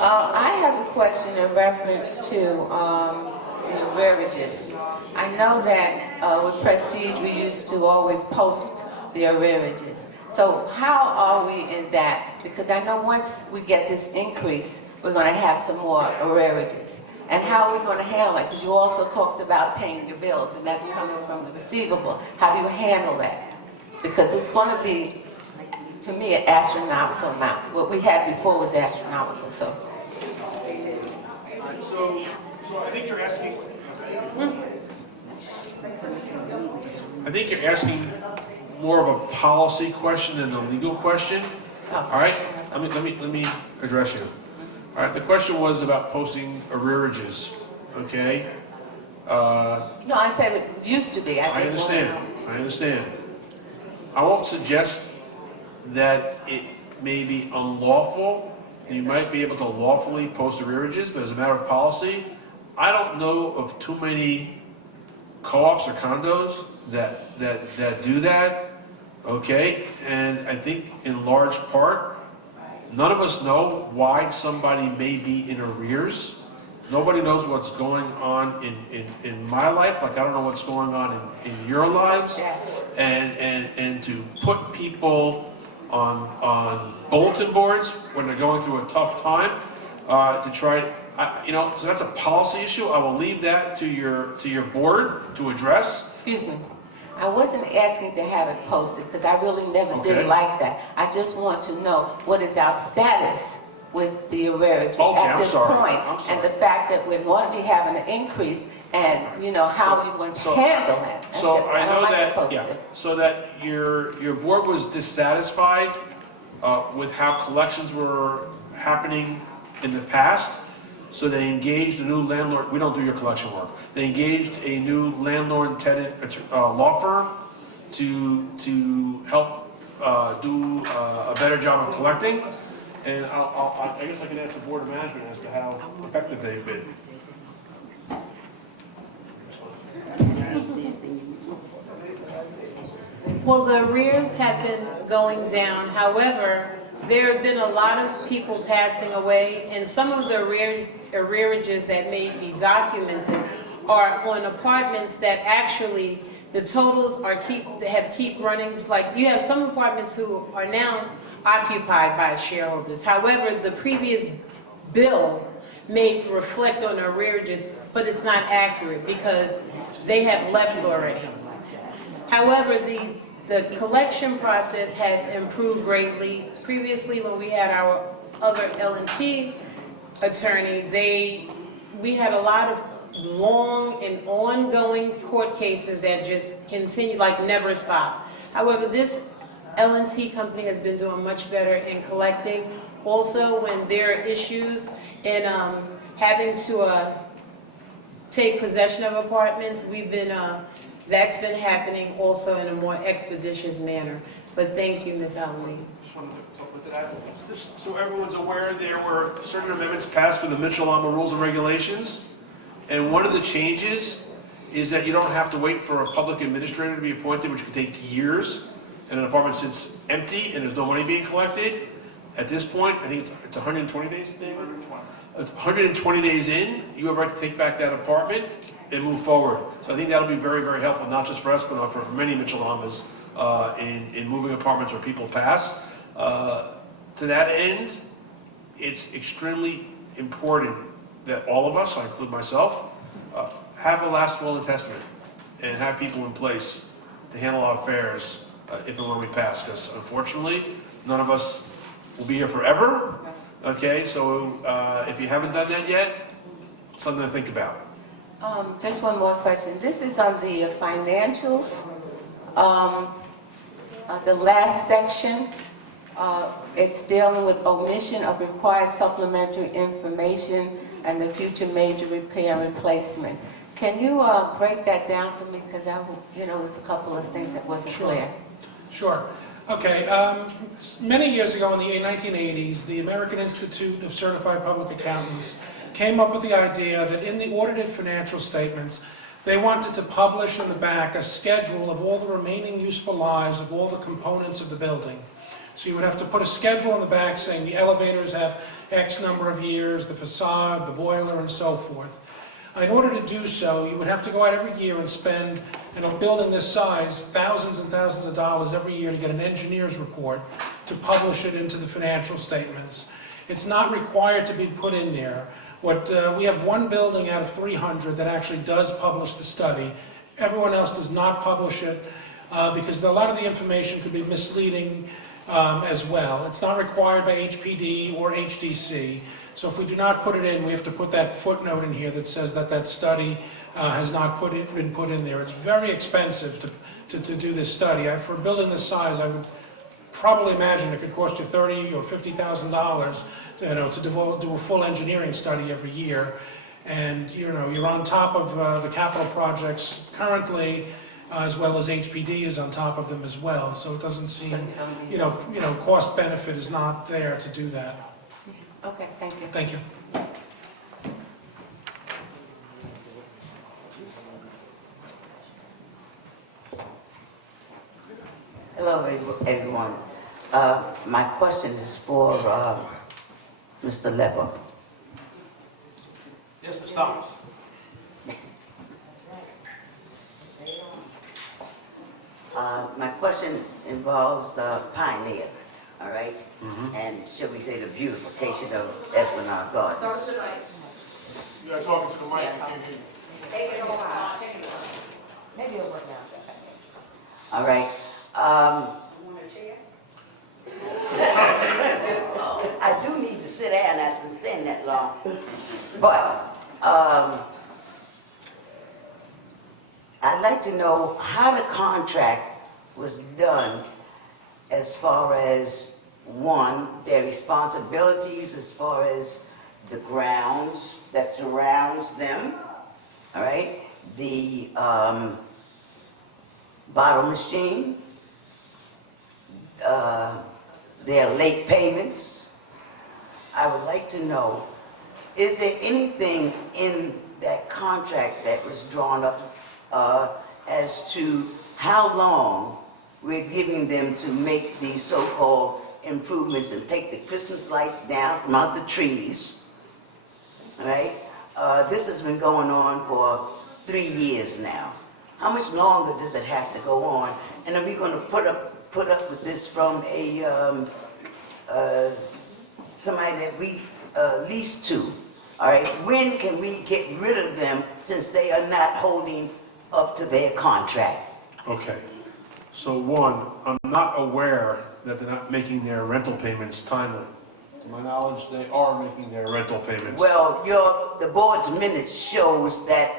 I have a question in reference to the arrearages. I know that with Prestige we used to always post the arrearages. So how are we in that? Because I know once we get this increase, we're going to have some more arrearages. And how are we going to handle it? Because you also talked about paying your bills, and that's coming from the receivable. How do you handle that? Because it's going to be, to me, an astronomical amount. What we had before was astronomical. So I think you're asking. I think you're asking more of a policy question than a legal question. All right. Let me address you. All right. The question was about posting arrearages. Okay. no, I said it used to be. I understand. I understand. I won't suggest that it may be unlawful. You might be able to lawfully post arrearages, but as a matter of policy, I don't know of too many co-ops or condos that do that. Okay, and I think in large part, none of us know why somebody may be in arrears. Nobody knows what's going on in my life, like I don't know what's going on in your lives. And to put people on bulletin boards when they're going through a tough time, to try, so that's a policy issue. I will leave that to your board to address. Excuse me. I wasn't asking to have it posted because I really never Okay. did like that. I just want to know what is our status with the arrearages Okay, at I'm this sorry. point, I'm sorry. and the fact that we're going to be having an increase, and how we're going to handle that. That's So it. I don't know like that, to post yeah, it. so that your board was dissatisfied with how collections were happening in the past, so they engaged a new landlord. We don't do your collection work. They engaged a new landlord-tenant law firm to help do a better job of collecting. And I guess I can ask the Board of Management as to how effective they've been. Well, the arrears have been going down. However, there have been a lot of people passing away, and some of the arrearages that may be documented are on apartments that actually the totals keep running. Like you have some apartments who are now occupied by shareholders. However, the previous bill may reflect on the arrearages, but it's not accurate because they have left already. However, the collection process has improved greatly. Previously, when we had our other L&T attorney, we had a lot of long and ongoing court cases that just continue, like never stop. However, this L&T company has been doing much better in collecting. Also, when there are issues in having to take possession of apartments, that's been happening also in a more expeditious manner. But thank you, Ms. Alameda. Just wanted to talk about that. Just so everyone's aware, there were certain amendments passed for the Mitchell-Lama rules and regulations. And one of the changes is that you don't have to wait for a public administrator to be appointed, which could take years. And an apartment sits empty and there's no money being collected. At this point, I think it's 120 days, David? 120 days in, you have a right to take back that apartment and move forward. So I think that'll be very, very helpful, not just for Esplanade, for many Mitchell-Lamas in moving apartments where people pass. To that end, it's extremely important that all of us, I include myself, have a last will and testament and have people in place to handle our affairs if and when we pass. Because unfortunately, none of us will be here forever. Okay, so if you haven't done that yet, something to think about. Just one more question. This is on the financials. The last section, it's dealing with omission of required supplementary information and the future major repair and replacement. Can you break that down for me? Because there's a couple of things that wasn't clear. Sure. Okay. Many years ago in the 1980s, the American Institute of Certified Public Accountants came up with the idea that in the audited financial statements, they wanted to publish in the back a schedule of all the remaining useful lives of all the components of the building. So you would have to put a schedule on the back saying the elevators have X number of years, the facade, the boiler, and so forth. In order to do so, you would have to go out every year and spend, in a building this size, thousands and thousands of dollars every year to get an engineer's report to publish it into the financial statements. It's not required to be put in there. We have one building out of 300 that actually does publish the study. Everyone else does not publish it because a lot of the information could be misleading as well. It's not required by HPD or HDC. So if we do not put it in, we have to put that footnote in here that says that that study has not been put in there. It's very expensive to do this study. For a building this size, I would probably imagine it could cost you $30,000 or $50,000 to do a full engineering study every year. And you're on top of the capital projects currently, as well as HPD is on top of them as well. So it doesn't seem, cost benefit is not there to do that. Okay, thank you. Thank you. Hello, everyone. My question is for Mr. Leber. Yes, Ms. Thomas. My question involves Pioneer, all right? And shall we say the beautification of Esplanade Gardens. You are talking to the mic. Maybe it'll work out. All right. I do need to sit down after standing that long. But I'd like to know how the contract was done as far as, one, their responsibilities as far as the grounds that surrounds them, all right? The bottle machine, their late payments. I would like to know, is there anything in that contract that was drawn up as to how long we're giving them to make these so-called improvements and take the Christmas lights down from out the trees, all right? This has been going on for 3 years now. How much longer does it have to go on? And are we going to put up with this from a somebody that we lease to? All right, when can we get rid of them since they are not holding up to their contract? Okay. So one, I'm not aware that they're not making their rental payments timely. To my knowledge, they are making their rental payments. Well, the board's minutes shows that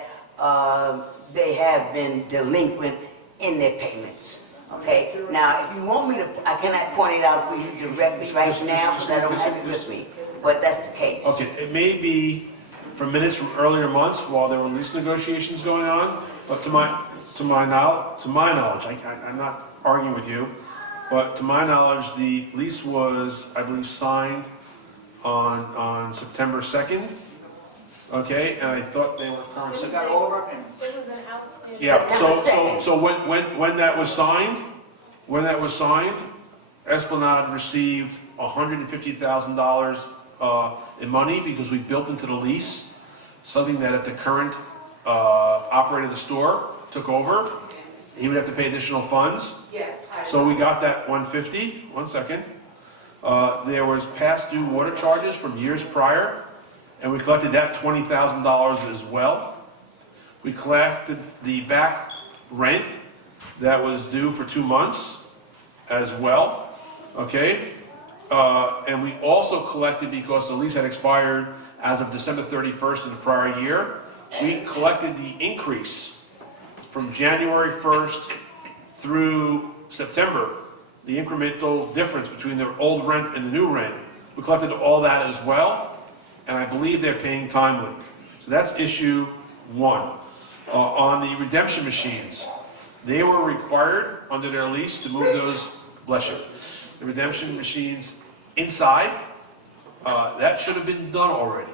they have been delinquent in their payments. Okay, now if you want me to, can I point it out for you directly right now because I don't have it with me, but that's the case. Okay, it may be from minutes from earlier months while there were lease negotiations going on, but to my knowledge, I'm not arguing with you, but to my knowledge, the lease was, I believe, signed on September 2nd. Okay, and I thought they were current. It was an outstanding. Yeah, September 2nd. so when that was signed, Esplanade received $150,000 in money because we built into the lease something that at the current operator of the store took over, he would have to pay additional funds. Yes. So we got that 150. 1 second. There was past due water charges from years prior, and we collected that $20,000 as well. We collected the back rent that was due for 2 months as well, okay? And we also collected, because the lease had expired as of December 31st in the prior year, we collected the increase from January 1st through September, the incremental difference between the old rent and the new rent. We collected all that as well, and I believe they're paying timely. So that's issue one. On the redemption machines, they were required under their lease to move those, bless you, the redemption machines inside. That should have been done already.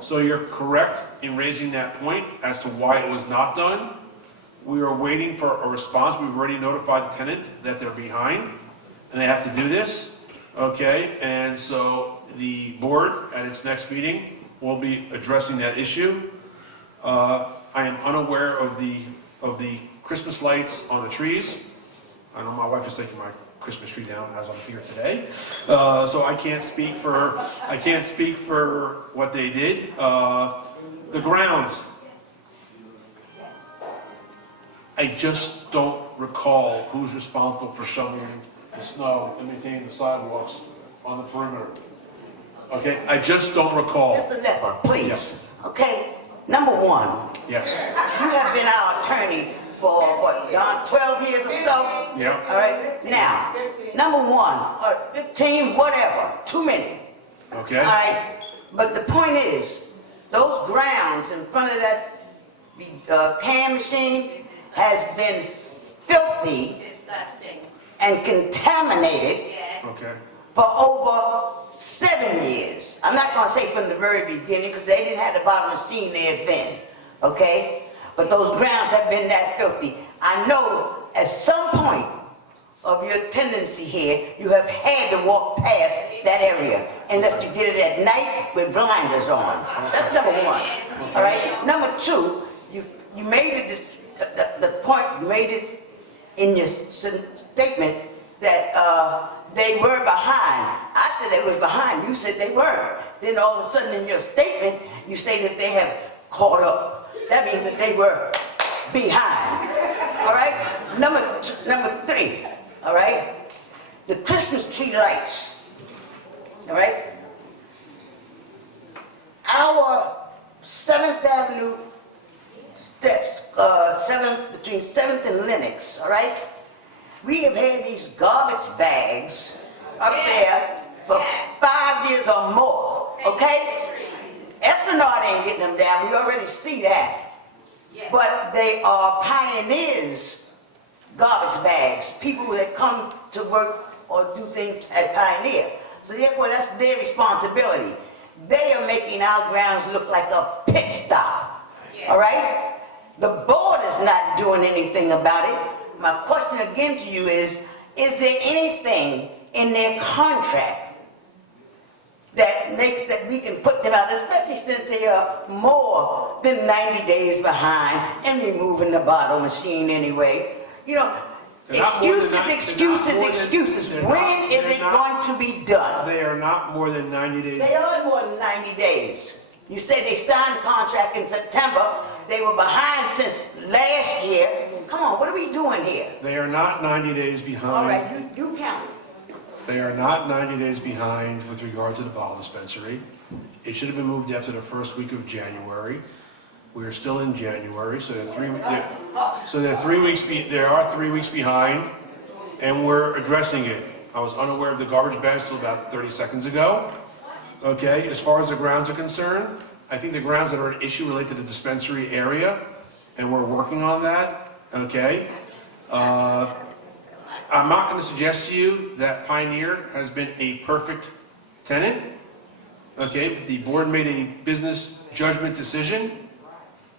So you're correct in raising that point as to why it was not done. We are waiting for a response. We've already notified the tenant that they're behind, and they have to do this, okay? And so the board, at its next meeting, will be addressing that issue. I am unaware of the Christmas lights on the trees. I know my wife is taking my Christmas tree down as I'm here today, so I can't speak for what they did. The grounds, I just don't recall who's responsible for shoveling the snow and maintaining the sidewalks on the perimeter. Okay, I just don't recall. Mr. Lepper, please. Okay, number one, Yes. you have been our attorney for what, Don, 12 years or so? Yeah. All right, now, number one, or 15, whatever, too many. Okay. All right, but the point is, those grounds in front of that can machine has been filthy and contaminated Okay. for over 7 years. I'm not gonna say from the very beginning, because they didn't have the bottom machine there then, okay? But those grounds have been that filthy. I know at some point of your tendency here, you have had to walk past that area, unless you did it at night with blinders on. That's number one, all right? Number two, you made it, the point, you made it in your statement that they were behind. I said they was behind, you said they were. Then all of a sudden in your statement, you say that they have caught up. That means that they were behind, all right? Number three, all right? The Christmas tree lights, all right? Our 7th Avenue steps, between 7th and Lenox, all right? We have had these garbage bags up there for 5 years or more, okay? Esplanade ain't getting them down, we already see that. But they are pioneers, garbage bags, people that come to work or do things at Pioneer. So therefore, that's their responsibility. They are making our grounds look like a pit stop, all right? The board is not doing anything about it. My question again to you is there anything in their contract that makes that we can put them out, especially since they are more than 90 days behind and removing the bottle machine anyway? You know, They're not more than excuses. When is it going to be done? They are not more than 90 days. They are more than 90 days. You say they signed the contract in September. They were behind since last year. Come on, what are we doing here? They are not 90 days behind. All right, you count. They are not 90 days behind with regard to the bottle dispensary. It should have been moved after the first week of January. We are still in January, so they're 3 weeks. They are 3 weeks behind, and we're addressing it. I was unaware of the garbage bags till about 30 seconds ago. Okay, as far as the grounds are concerned, I think the grounds that are an issue relate to the dispensary area, and we're working on that. Okay. I'm not going to suggest to you that Pioneer has been a perfect tenant, okay, but the board made a business judgment decision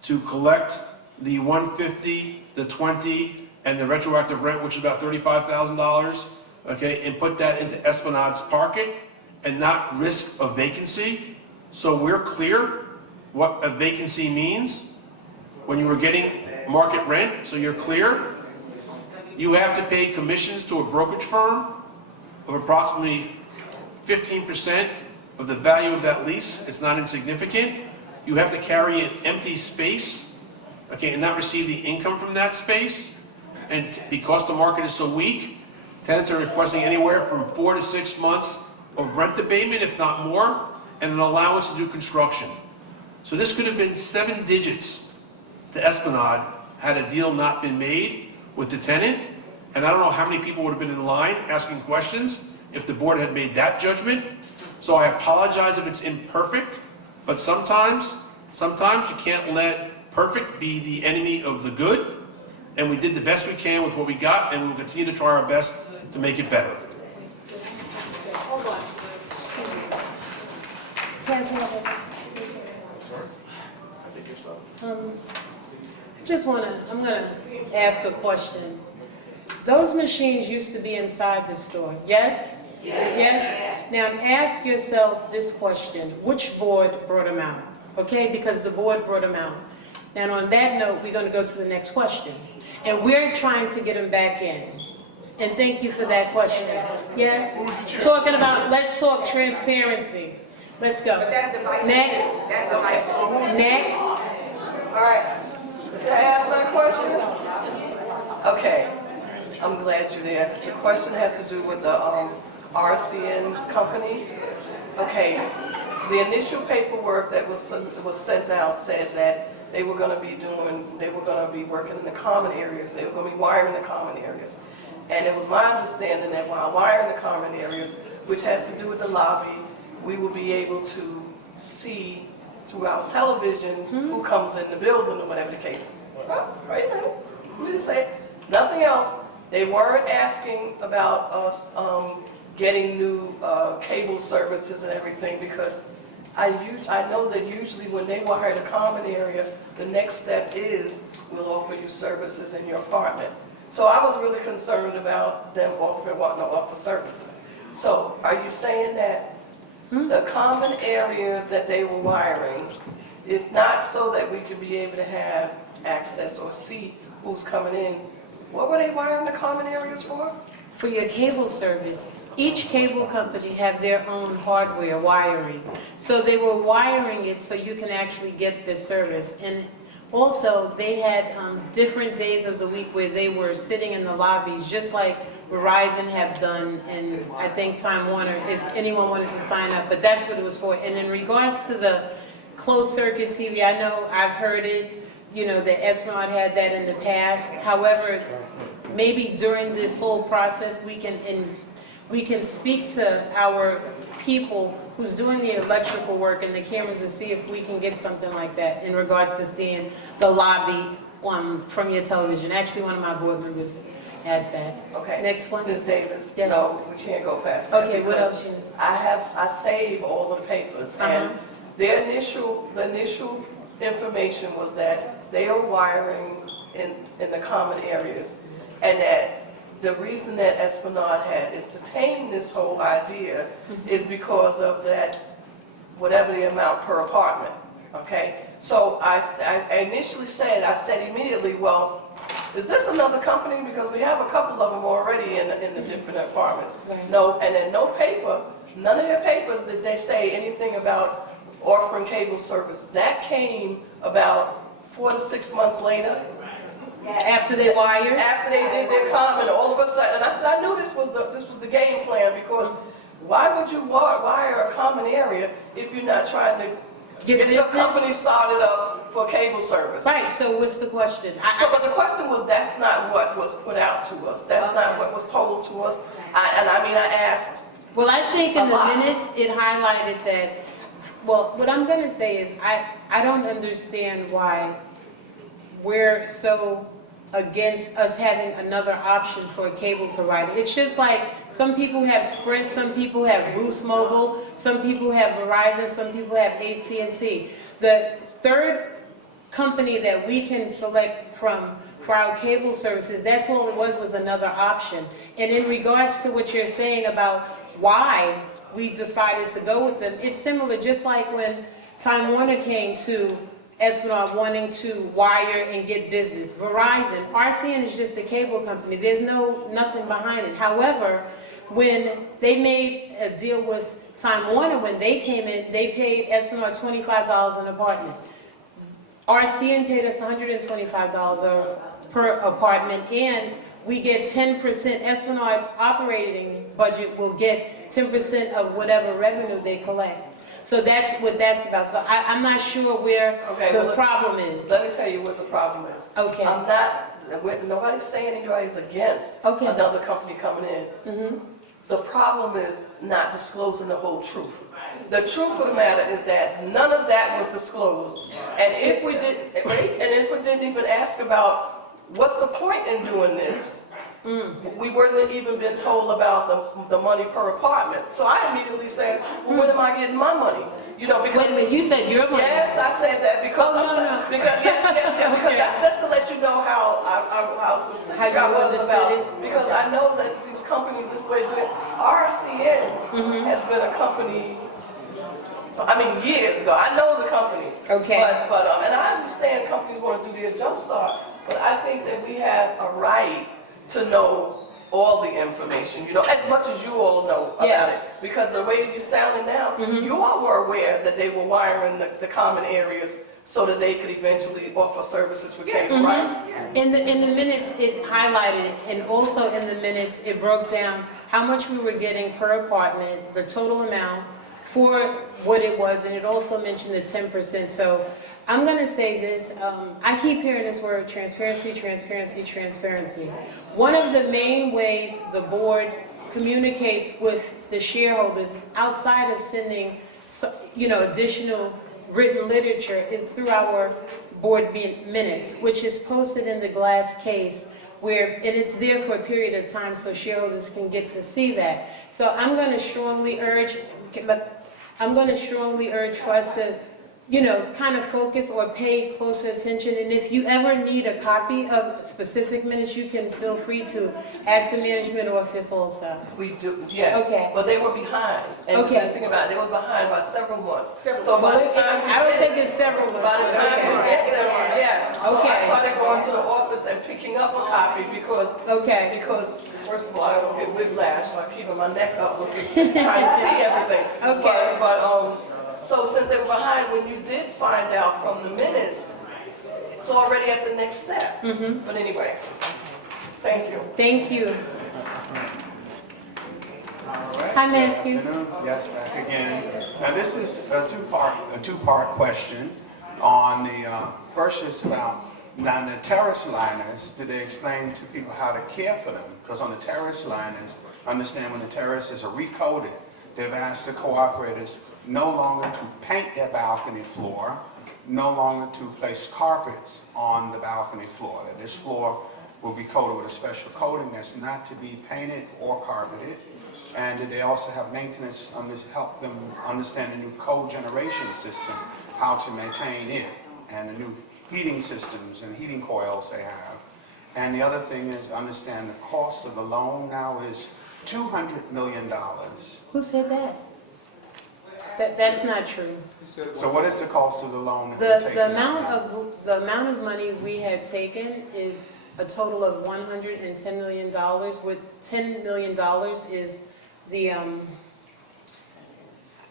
to collect the $150, the $20, and the retroactive rent, which is about $35,000, okay, and put that into Esplanade's pocket and not risk a vacancy. So we're clear what a vacancy means when you were getting market rent, so you're clear. You have to pay commissions to a brokerage firm of approximately 15% of the value of that lease. It's not insignificant. You have to carry an empty space, okay, and not receive the income from that space. And because the market is so weak, tenants are requesting anywhere from 4 to 6 months of rent abatement, if not more, and an allowance to do construction. So this could have been 7 digits to Esplanade had a deal not been made with the tenant, and I don't know how many people would have been in line asking questions if the board had made that judgment. So I apologize if it's imperfect, but sometimes you can't let perfect be the enemy of the good, and we did the best we can with what we got, and we'll continue to try our best to make it better. Hold on. I'm gonna ask a question. Those machines used to be inside the store, yes? Yes? Now ask yourself this question, which board brought them out? Okay, because the board brought them out. And on that note, we're going to go to the next question. And we're trying to get them back in. And thank you for that question. Yes? Talking about, let's talk transparency. Let's go. That's divisive. Next. That's divisive. Next. All right, can I ask my question? Okay, I'm glad you're there, 'cause the question has to do with the RCN company. Okay, the initial paperwork that was sent out said that they were gonna be working in the common areas, they were gonna be wiring the common areas. And it was my understanding that while wiring the common areas, which has to do with the lobby, we will be able to see through our television who comes in the building or whatever the case. Well, wait a minute, let me just say it. Nothing else. They weren't asking about us getting new cable services and everything, because I know that usually when they wire the common area, the next step is we'll offer you services in your apartment. So I was really concerned about them wanting to offer services. So are you saying that the common areas that they were wiring, if not so that we could be able to have access or see who's coming in, what were they wiring the common areas for? For your cable service, each cable company have their own hardware wiring. So they were wiring it so you can actually get this service. And also, they had different days of the week where they were sitting in the lobbies, just like Verizon have done, and I think Time Warner, if anyone wanted to sign up, but that's what it was for. And in regards to the closed circuit TV, I know I've heard it, you know, that Esplanade had that in the past. However, maybe during this whole process, we can speak to our people who's doing the electrical work and the cameras to see if we can get something like that in regards to seeing the lobby from your television. Actually, one of my board members asked that. Okay. Next one. Ms. Davis? Yes. No, we can't go past that. Okay, what because else you? I save all the papers, and the initial information was that they are wiring in the common areas, and that the reason that Esplanade had entertained this whole idea is because of that, whatever the amount per apartment, okay? So I initially said, I said immediately, well, is this another company? Because we have a couple of them already in the different apartments. Right. No, and then no paper, none of their papers did they say anything about offering cable service. That came about 4 to 6 months later. After they wired? After they did their comment, all of a sudden, and I said, I knew this was the game plan, because why would you wire a common area if you're not trying to get your company started up for cable service? Right, so what's the question? But the question was, that's not what was put out to us. That's not what was told to us. I asked. Well, I think in a the lot. minutes, it highlighted that, well, what I'm going to say is, I don't understand why we're so against us having another option for a cable provider. It's just like some people have Sprint, some people have Boost Mobile, some people have Verizon, some people have AT&T. The third company that we can select from for our cable services, that's all it was another option. And in regards to what you're saying about why we decided to go with them, it's similar, just like when Time Warner came to Esplanade wanting to wire and get business. Verizon, RCN is just a cable company. There's nothing behind it. However, when they made a deal with Time Warner, when they came in, they paid Esplanade $25 an apartment. RCN paid us $125 per apartment, and we get 10%. Esplanade's operating budget will get 10% of whatever revenue they collect. So that's what that's about. So I'm not sure where the problem is. Let me tell you what the problem is. Okay. Nobody's saying anybody's against Okay. another company coming in. The problem is not disclosing the whole truth. The truth of the matter is that none of that was disclosed. And if we didn't even ask about what's the point in doing this, we weren't even been told about the money per apartment. So I immediately said, well, when am I getting my money? You know, because. Wait a minute, you said your money? Yes, I said that because Oh, I'm no, saying, no. because, yes, because Okay. that's just to let you know how specific How you I was understood about. it? Because I know that these companies, this way do it. RCN Mm-hmm. has been a company, I mean, years ago. I know the company. Okay. But and I understand companies want to do their jump start, but I think that we have a right to know all the information, you know, as much as you all know about Yes. it. Because the way that you're sounding now, you all were aware that they were wiring the common areas so that they could eventually offer services for cable, right? In the minutes, it highlighted it, and also in the minutes, it broke down how much we were getting per apartment, the total amount for what it was, and it also mentioned the 10%. So I'm gonna say this, I keep hearing this word, transparency, transparency, transparency. One of the main ways the board communicates with the shareholders outside of sending, additional written literature is through our board minutes, which is posted in the glass case and it's there for a period of time so shareholders can get to see that. So I'm going to strongly urge for us to, kind of focus or pay closer attention. And if you ever need a copy of specific minutes, you can feel free to ask the management office also. We do, yes. Okay. But they were behind. And Okay. the thing about it, they was behind by several months. So by Well, the time we I don't get think it, it's several months. by the time we Okay. get there, yeah. So I Okay. started going to the office and picking up a copy because Okay. first of all, I don't get whiplash by keeping my neck up looking, trying to see everything. Okay. So since they were behind, when you did find out from the minutes, it's already at the next step. But anyway, thank you. Thank you. All right. Hi, Matthew. Good afternoon. Yes, back again. Now, this is a two-part question. On the first is about now the terrace liners. Did they explain to people how to care for them? Because on the terrace liners, understand when the terraces are recoated, they've asked the cooperators no longer to paint their balcony floor, no longer to place carpets on the balcony floor. That this floor will be coated with a special coating that's not to be painted or carpeted. And they also have maintenance help them understand the new cogeneration system, how to maintain it, and the new heating systems and heating coils they have. And the other thing is understand the cost of the loan now is $200 million. Who said that? That's not true. So what is the cost of the loan that we're taking? The amount of money we have taken is a total of $110 million. With $10 million is the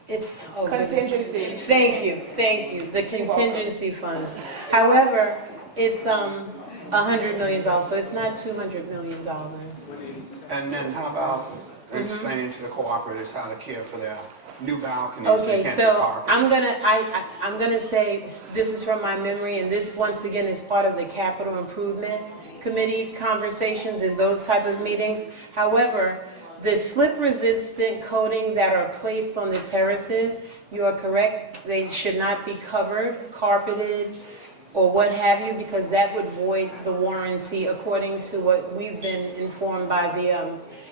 Contingency. Thank you. The contingency funds. However, it's $100 million, so it's not $200 million. And then how about explaining to the cooperators how to care for their new balconies? Okay, that can't be so carpeted? I'm gonna say, this is from my memory, and this once again is part of the capital improvement committee conversations and those type of meetings. However, the slip-resistant coating that are placed on the terraces, you are correct, they should not be covered, carpeted, or what have you, because that would void the warranty according to what we've been informed by the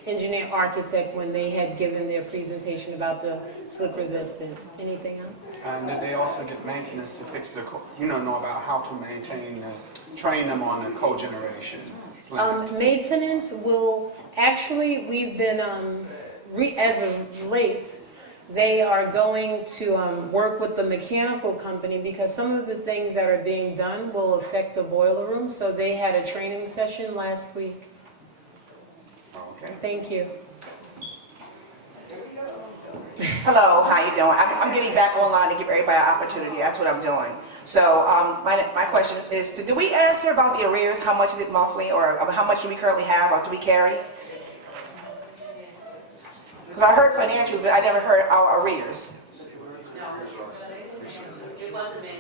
engineer architect when they had given their presentation about the slip resistant. Anything else? And did they also get maintenance to fix the, know about how to maintain, train them on the cogeneration plant? Maintenance will, actually, we've been, as of late, they are going to work with the mechanical company because some of the things that are being done will affect the boiler room. So they had a training session last week. Okay. Thank you. Hello, how you doing? I'm getting back online to give everybody an opportunity. That's what I'm doing. So my question is, do we answer about the arrears? How much is it monthly, or how much do we currently have, or do we carry? Because I heard financials, but I never heard our arrears. It wasn't me.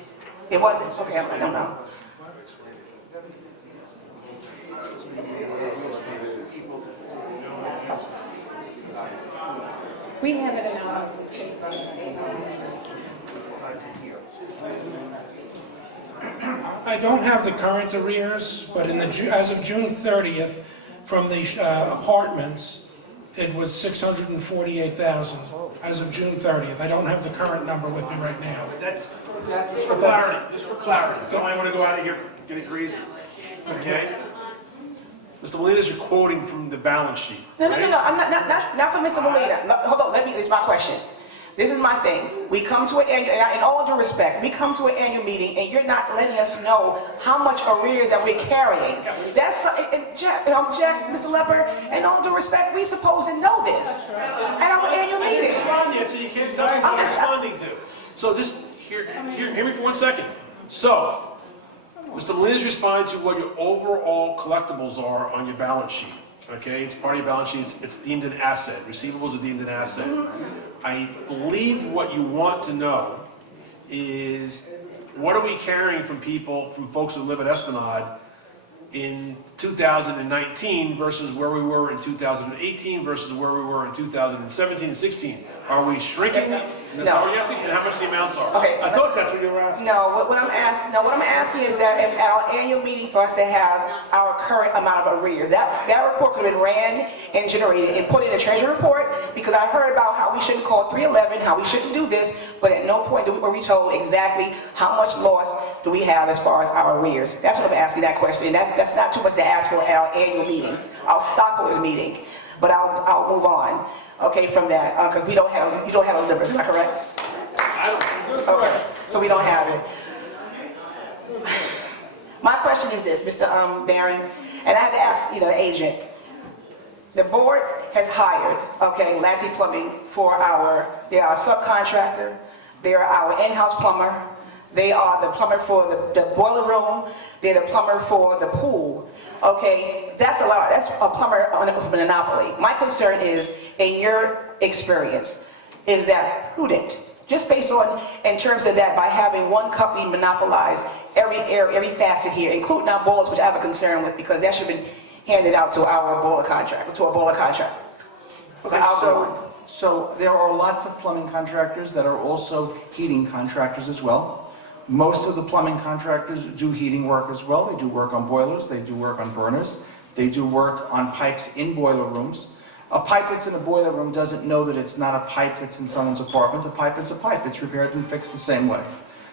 It wasn't? Okay, I don't know. We have it in our case. I don't have the current arrears, but as of June 30th, from the apartments, it was 648,000 as of June 30th. I don't have the current number with me right now. That's just for clarity, just for clarity. Don't I want to go out of here getting crazy, okay? Mr. Molina's you're quoting from the balance sheet, No, right? I'm not for Mr. Molina. No, hold on, this is my question. This is my thing. We come to an annual, in all due respect, we come to an annual meeting and you're not letting us know how much arrears that we're carrying. That's, and Jack, Mr. Leopard, in all due respect, we supposed to know this at our annual I didn't meeting. respond yet, so you can't tell me what I'm responding to. So just, hear me for 1 second. So, Mr. Molina's responding to what your overall collectibles are on your balance sheet. Okay, it's part of your balance sheet, it's deemed an asset. Receivables are deemed an asset. I believe what you want to know is what are we carrying from people, from folks who live at Esplanade in 2019 versus where we were in 2018 versus where we were in 2017 and 16. Are we shrinking? And that's No. what we're asking, and how much the amounts are. Okay. I thought that's what you were asking. No, what I'm asking is that at our annual meeting for us to have our current amount of arrears. That report could have been ran and generated and put in a treasury report, because I heard about how we shouldn't call 311, how we shouldn't do this, but at no point were we told exactly how much loss do we have as far as our arrears. That's what I'm asking that question. That's not too much to ask for at our annual meeting, our stockholders meeting. But I'll move on. Okay, from that, because you don't have those numbers, am I correct? Okay, so we don't have it. My question is this, Mr. Barron, and I have to ask, the agent. The board has hired, okay, Latty Plumbing they are a subcontractor, they are our in-house plumber, they are the plumber for the boiler room, they're the plumber for the pool. Okay, that's a lot. That's a plumber on a monopoly. My concern is, in your experience, is that prudent? Just based on, in terms of that, by having one company monopolize every area, every facet here, including our boilers, which I have a concern with, because that should have been handed out to our boiler contract, to a boiler contract. Okay, so there are lots of plumbing contractors that are also heating contractors as well. Most of the plumbing contractors do heating work as well. They do work on boilers, they do work on burners, they do work on pipes in boiler rooms. A pipe that's in a boiler room doesn't know that it's not a pipe that's in someone's apartment. A pipe is a pipe. It's repaired and fixed the same way.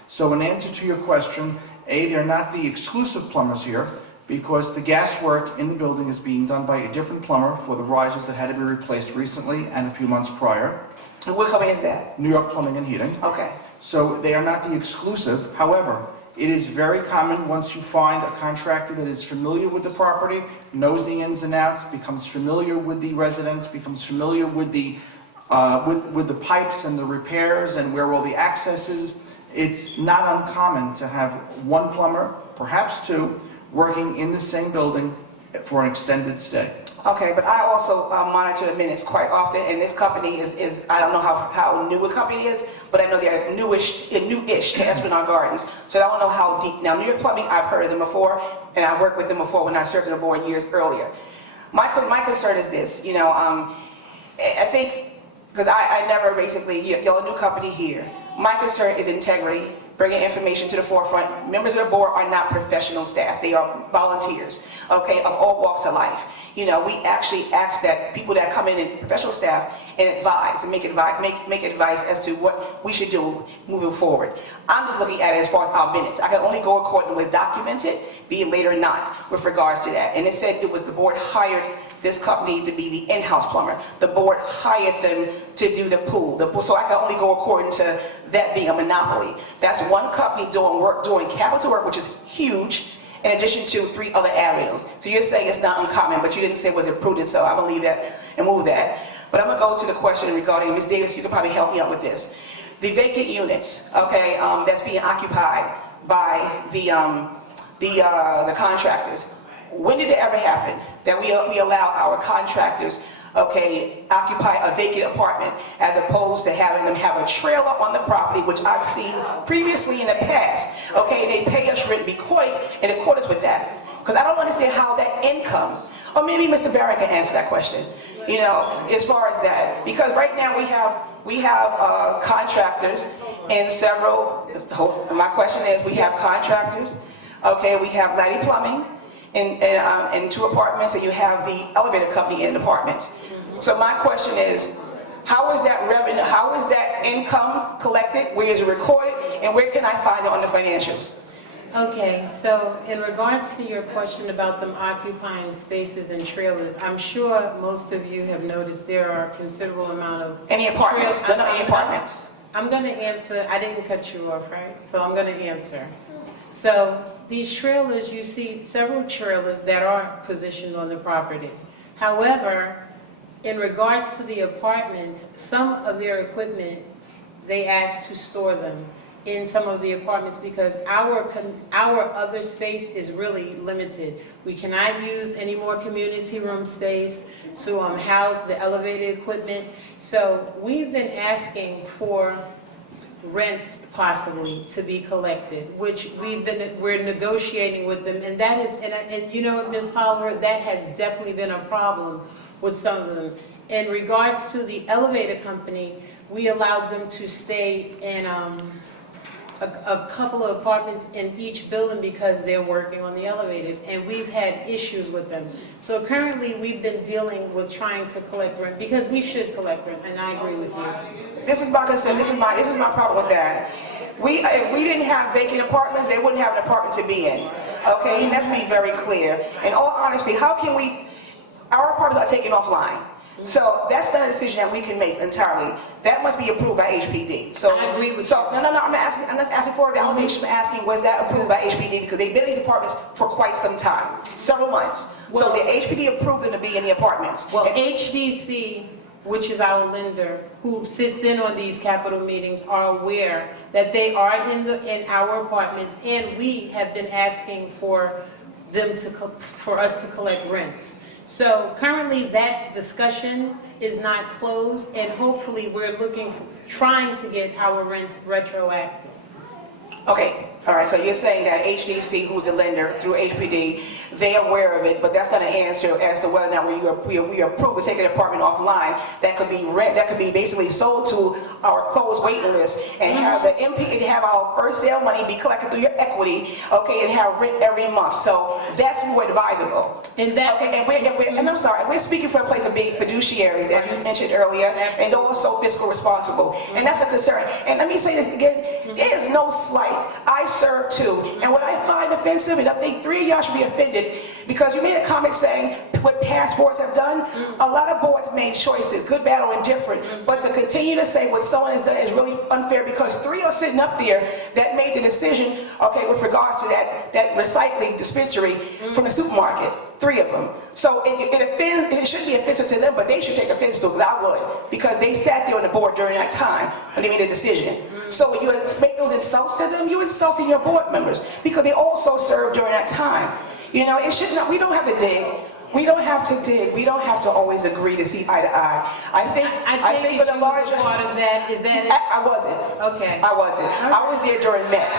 So in answer to your question, A, they're not the exclusive plumbers here, because the gas work in the building is being done by a different plumber for the risers that had to be replaced recently and a few months prior. And what company is that? New York Plumbing and Heating. Okay. So they are not the exclusive. However, it is very common once you find a contractor that is familiar with the property, knows the ins and outs, becomes familiar with the residents, becomes familiar with the pipes and the repairs and where all the access is. It's not uncommon to have one plumber, perhaps two, working in the same building for an extended stay. Okay, but I also monitor the minutes quite often, and this company is I don't know how new a company is, but I know they're newish to Esplanade Gardens, so I don't know how deep. Now, New York Plumbing, I've heard of them before, and I worked with them before when I served on the board years earlier. My concern is this, I think, because I never basically, y'all a new company here. My concern is integrity, bringing information to the forefront. Members of the board are not professional staff. They are volunteers, okay, of all walks of life. We actually ask that people that come in professional staff and advise and make advice as to what we should do moving forward. I'm just looking at it as far as our minutes. I can only go according to what's documented, be it later or not, with regards to that. And it said it was the board hired this company to be the in-house plumber. The board hired them to do the pool. So I can only go according to that being a monopoly. That's one company doing capital work, which is huge, in addition to 3 other avenues. So you're saying it's not uncommon, but you didn't say was it prudent, so I believe that and move that. But I'm gonna go to the question regarding, Ms. Davis, you can probably help me out with this. The vacant units, okay, that's being occupied by the contractors. When did it ever happen that we allow our contractors, okay, occupy a vacant apartment as opposed to having them have a trailer on the property, which I've seen previously in the past, okay, they pay us rent in accordance with that? Because I don't understand how that income, or maybe Mr. Barron can answer that question, as far as that. Because right now we have contractors in several, my question is, we have contractors, okay, we have Latty Plumbing, in 2 apartments, and you have the elevator company in apartments. So my question is, how is that revenue, how is that income collected, where is it recorded, and where can I find it on the financials? Okay, so in regards to your question about them occupying spaces and trailers, I'm sure most of you have noticed there are a considerable amount of... Any apartments? trailers- No, any apartments? I'm going to answer, I didn't cut you off, right? So I'm going to answer. So these trailers, you see several trailers that are positioned on the property. However, in regards to the apartments, some of their equipment, they ask to store them in some of the apartments because our other space is really limited. We cannot use any more community room space to house the elevated equipment. So we've been asking for rents possibly to be collected, which we're negotiating with them, and that is, and you know, Ms. Holliver, that has definitely been a problem with some of them. In regards to the elevator company, we allowed them to stay in a couple of apartments in each building because they're working on the elevators, and we've had issues with them. So currently, we've been dealing with trying to collect rent because we should collect rent, and I agree with you. This is my concern, this is my problem with that. If we didn't have vacant apartments, they wouldn't have an apartment to be in. Okay, and let's be very clear. In all honesty, how can our apartments are taken offline. So that's not a decision that we can make entirely. That must be approved by HPD. So I agree with you. No, I'm not asking for a validation. I'm asking, was that approved by HPD? Because they've been in these apartments for quite some time, several months. So the HPD approved them to be in the apartments. Well, HDC, which is our lender, who sits in on these capital meetings, are aware that they are in our apartments, and we have been asking for for us to collect rents. So currently that discussion is not closed, and hopefully we're trying to get our rents retroactive. Okay, all right, so you're saying that HDC, who's the lender through HPD, they're aware of it, but that's not an answer as to whether or not we approve of taking an apartment offline that could be basically sold to our closed waiting list and have the MP and have our first sale money be collected through your equity, okay, and have rent every month. So that's more advisable. And that, okay, and I'm sorry, we're speaking from a place of being fiduciaries, as you mentioned earlier, and also fiscal responsible. And that's a concern. And let me say this again, there is no slight. I serve too. And what I find offensive, and I think 3 of y'all should be offended, because you made a comment saying what past boards have done. A lot of boards made choices, good, bad, or indifferent. But to continue to say what someone has done is really unfair, because 3 are sitting up there that made the decision, okay, with regards to that recycling dispensary from the supermarket. 3 of them. So it shouldn't be offensive to them, but they should take offense to it, because I would, because they sat there on the board during that time when they made a decision. So when you make those insults to them, you're insulting your board members, because they also served during that time. You know, it should not. We don't have to dig. We don't have to dig. We don't have to always agree to see eye to eye. I think for the larger part of that is that I wasn't. Okay. I wasn't. I was there during Met.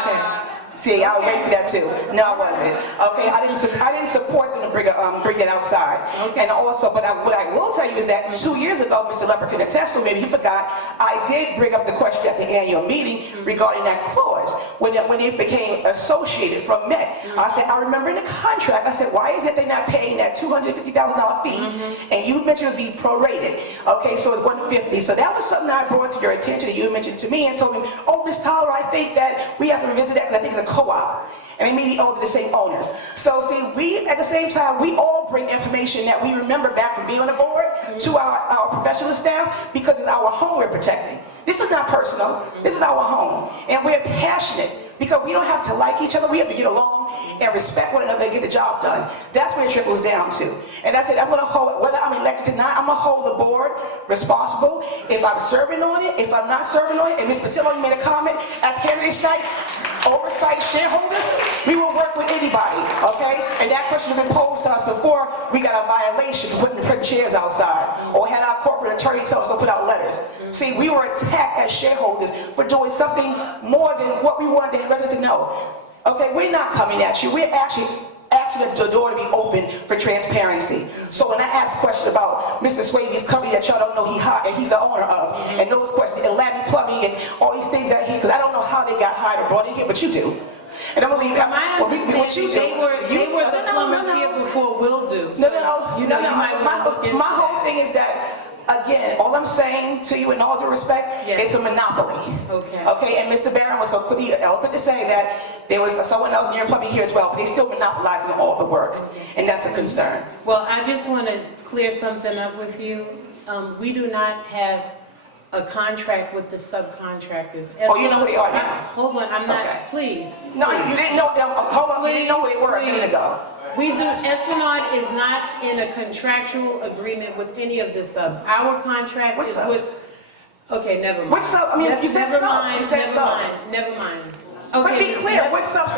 Okay. See, I was waiting for that too. No, I wasn't. Okay, I didn't support them to bring that outside. Okay. And also, but what I will tell you is that 2 years ago, Mr. Leper can attest to, maybe he forgot, I did bring up the question at the annual meeting regarding that clause when it became associated from Met. I said, I remember in the contract, I said, why is it they're not paying that $250,000 fee? And you mentioned it would be prorated. Okay, so it's $150. So that was something I brought to your attention, and you mentioned to me and told me, oh, Ms. Tyler, I think that we have to revisit that because I think it's a co-op, and they may be owned to the same owners. So see, we, at the same time, we all bring information that we remember back from being on the board to our professional staff, because it's our home we're protecting. This is not personal, this is our home, and we're passionate, because we don't have to like each other, we have to get along and respect one another and get the job done. That's where it trickles down to. And I said, I'm going to hold, whether I'm elected or not, I'm going to hold the board responsible. If I'm serving on it, if I'm not serving on it, and Ms. Patillo, you made a comment at candidates night, oversight shareholders, we will work with anybody, okay? And that question has been posed to us before we got a violation for putting chairs outside, or had our corporate attorney tell us to put out letters. See, we were attacked as shareholders for doing something more than what we wanted the residents to know. Okay, we're not coming at you. We're actually asking the door to be open for transparency. So when I ask questions about Mr. Swaby's company that y'all don't know he's the owner of, and those questions, and Labby Plumbing, and all these things that because I don't know how they got hired or brought in here, but you do. And I'm gonna leave From my what you understanding, do. they were No, the no, no, plumbers no. here before Will do. No, So, no, no, you no, know, no. you might want to look into My whole that. thing is that, again, all I'm saying to you in all due respect, Yes. it's a monopoly. Okay. Okay, and Mr. Barron was so pretty eloquent to say that there was someone else near probably here as well, but they're still monopolizing all the work, and that's a concern. Well, I just want to clear something up with you. We do not have a contract with the subcontractors. Oh, you know who they are now? Hold on, I'm not, Okay. please. No, you didn't know, hold on, you didn't know who they were a minute Please. ago. We do, Esplanade is not in a contractual agreement with any of the subs. Our contract What is subs? with, okay, never mind. What sub? I mean, you said Never subs. mind, You said never subs. mind, Never mind. But Okay. be clear, what subs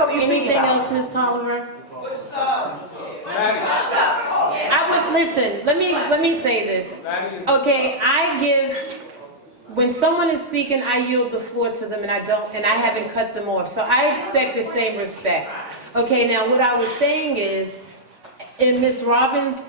are you speaking Anything about? else, Ms. Tolliver? I would, listen, let me say this. Okay, when someone is speaking, I yield the floor to them and I haven't cut them off. So I expect the same respect. Okay, now what I was saying is, in Ms. Robbins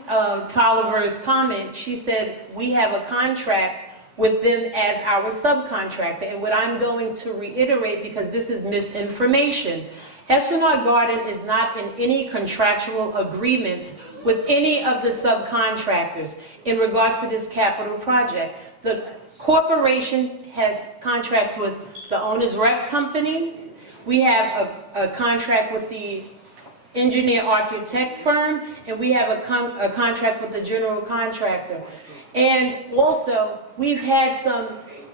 Tolliver's comment, she said, we have a contract with them as our subcontractor. And what I'm going to reiterate, because this is misinformation, Esplanade Garden is not in any contractual agreements with any of the subcontractors in regards to this capital project. The corporation has contracts with the owner's rep company. We have a contract with the engineer architect firm, and we have a contract with the general contractor. And also, we've had some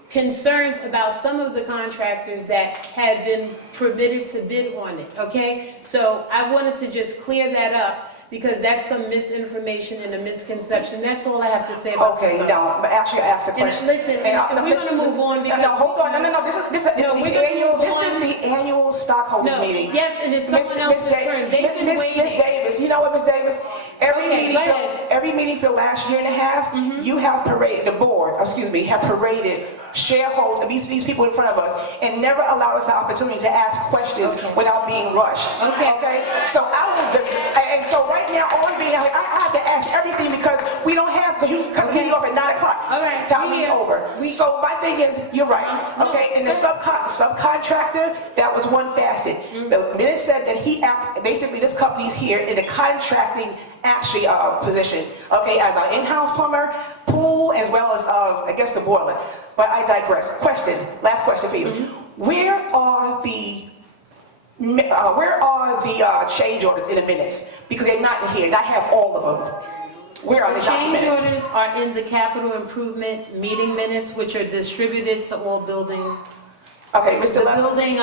concerns about some of the contractors that have been permitted to bid on it, okay? So I wanted to just clear that up, because that's some misinformation and a misconception. That's all I have to say about the Okay, subs. no, but actually ask a And question. listen, and we're gonna move on because... No, hold on, no, this is No, we're the gonna annual, move this is on. the annual stockholders No, meeting. yes, and it's someone else's turn. They've been Miss waiting. Davis, you know what, Miss Davis? Okay, go ahead. Every meeting for the last year and a half, you have paraded, the board, have paraded these people in front of us and never allowed us the opportunity to ask questions Okay. without being rushed. Okay. So and so right now, I have to ask everything because we don't have, because you cut the meeting off at 9 o'clock. All right, Time we is here. over. We- So my thing is, you're right, No, okay? And the subcontractor, that was one facet. The minute said that basically this company's here in the contracting position, okay, as an in-house plumber, pool, as well as, I guess the boiler. But I digress. Last question for you. Where are the change orders in the minutes? Because they're not in here, and I have all of them. Where are The they change documented? orders are in the capital improvement meeting minutes, which are distributed to all buildings. Okay, Mr. The Leper. building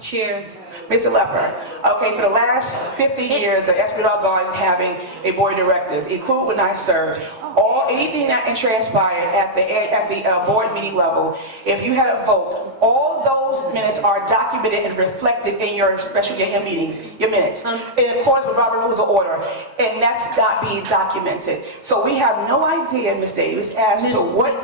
chairs. Mr. Leper, okay, for the last 50 years, the Esplanade Gardens having a board of directors, include when I served, anything that transpired at the board meeting level, if you had a vote, all those minutes are documented and reflected in your meetings, your minutes, in accordance with Robert Rules of Order, and that's not being documented. So we have no idea, Ms. Davis, as to what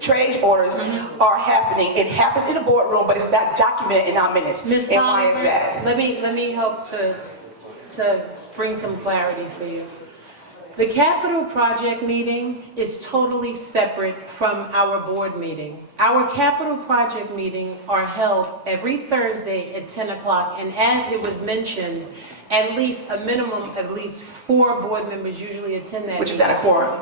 trade orders are happening. It happens in the boardroom, but it's not documented in our minutes. Ms. And why is Tolliver, that? let me help to bring some clarity for you. The capital project meeting is totally separate from our board meeting. Our capital project meeting are held every Thursday at 10 o'clock, and as it was mentioned, at least 4 board members usually attend that. Which is not a quorum.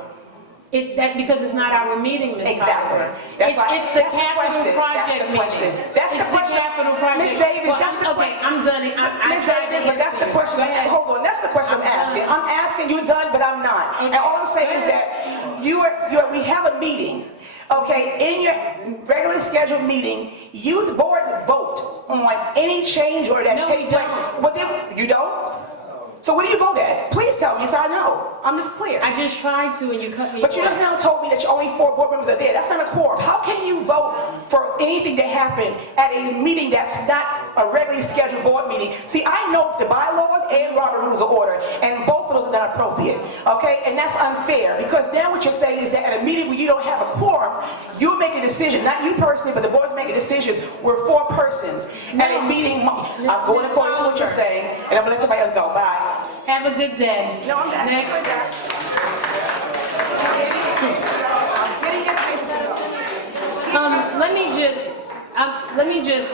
Because it's not our meeting, Ms. Exactly. Tolliver. That's why- It's the that's the capital question. project That's the meeting. question. That's the It's the question. capital project. Ms. Davis, Well, that's the okay, question. I'm done. I Ms. tried to Davis, but that's the answer. question. Go ahead. Hold on, that's the question I'm asking. done. I'm asking you done, but I'm not. Okay. And all I'm saying Go is ahead. that we have a meeting, okay, in your regularly scheduled meeting, the board vote on any change order that No, we takes place. don't. But then, you don't? So where do you vote at? Please tell me so I know. I'm just clear. I just tried to, and you cut me But you off. just now told me that only 4 board members are there. That's not a quorum. How can you vote for anything that happened at a meeting that's not a regularly scheduled board meeting? See, I know the bylaws and Robert Rules of Order, and both of those are not appropriate, okay? And that's unfair, because now what you're saying is that at a meeting where you don't have a quorum, you make a decision, not you personally, but the board's making decisions. We're 4 persons. At a meeting, I'm going according to what you're saying, and I'm gonna let somebody else go. Bye. Have a good day. No, I'm done. Next. Let me just Let me just,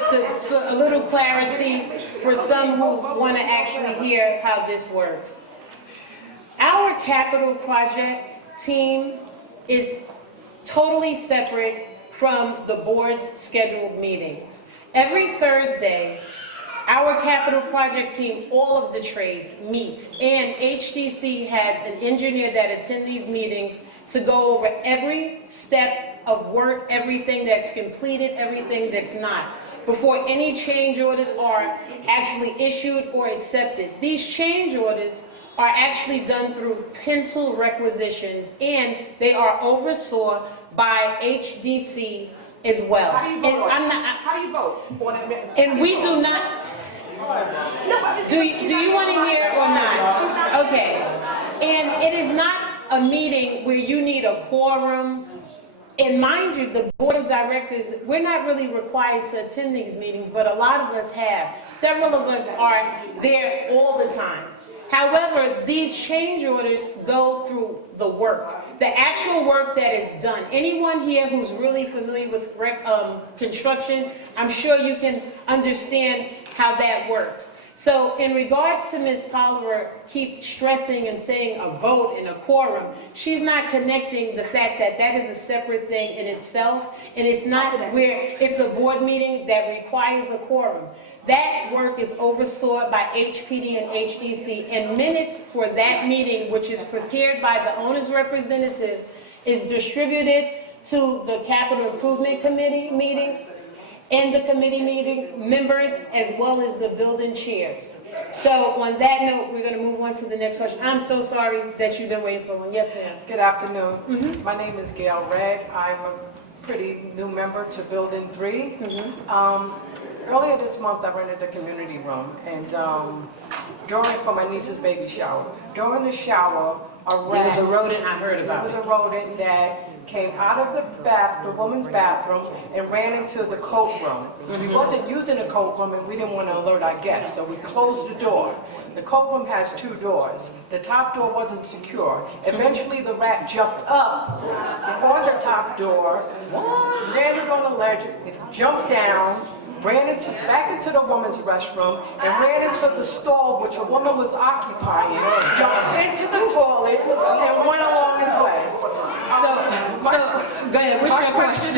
a little clarity for some who want to actually hear how this works. Our capital project team is totally separate from the board's scheduled meetings. Every Thursday, our capital project team, all of the trades meet, and HDC has an engineer that attends these meetings to go over every step of work, everything that's completed, everything that's not, before any change orders are actually issued or accepted. These change orders are actually done through pencil requisitions, and they are oversaw by HDC as well. How do you vote? How do you vote? And we do not. Do you want to hear or not? Okay. And it is not a meeting where you need a quorum. And mind you, the board of directors, we're not really required to attend these meetings, but a lot of us have. Several of us are there all the time. However, these change orders go through the work, the actual work that is done. Anyone here who's really familiar with construction, I'm sure you can understand how that works. So in regards to Ms. Tolliver keep stressing and saying a vote and a quorum, she's not connecting the fact that that is a separate thing in itself, and it's not where it's a board meeting that requires a quorum. That work is oversaw by HPD and HDC, and minutes for that meeting, which is prepared by the owner's representative, is distributed to the Capital Improvement Committee meetings and the committee meeting members, as well as the building chairs. So on that note, we're going to move on to the next question. I'm so sorry that you've been waiting so long. Yes, ma'am. Good afternoon. My name is Gail Ragg. I'm a pretty new member to Building 3. Earlier this month, I rented a community room, and for my niece's baby shower. During the shower, There was a rodent I heard about. There was a rodent that came out of the woman's bathroom and ran into the coat room. We wasn't using the coat room, and we didn't want to alert our guests, so we closed the door. The coat room has 2 doors. The top door wasn't secure. Eventually, the rat jumped up on the top door, landed on the ledge, jumped down, ran back into the woman's restroom, and ran into the stall which a woman was occupying, jumped into the toilet, and went along his way. So go ahead, what's your question?